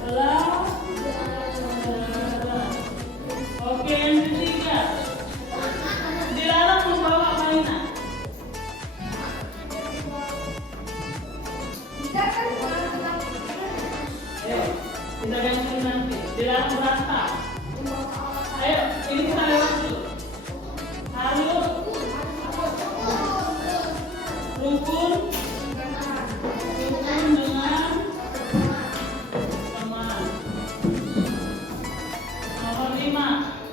pelajaran. Oke, yang ketiga, dilarang membawa mainan. Kita ganti nanti. Dilarang berantem. Ayo, ini kita lewat dulu. Harus rukun dengan teman. Nomor 5.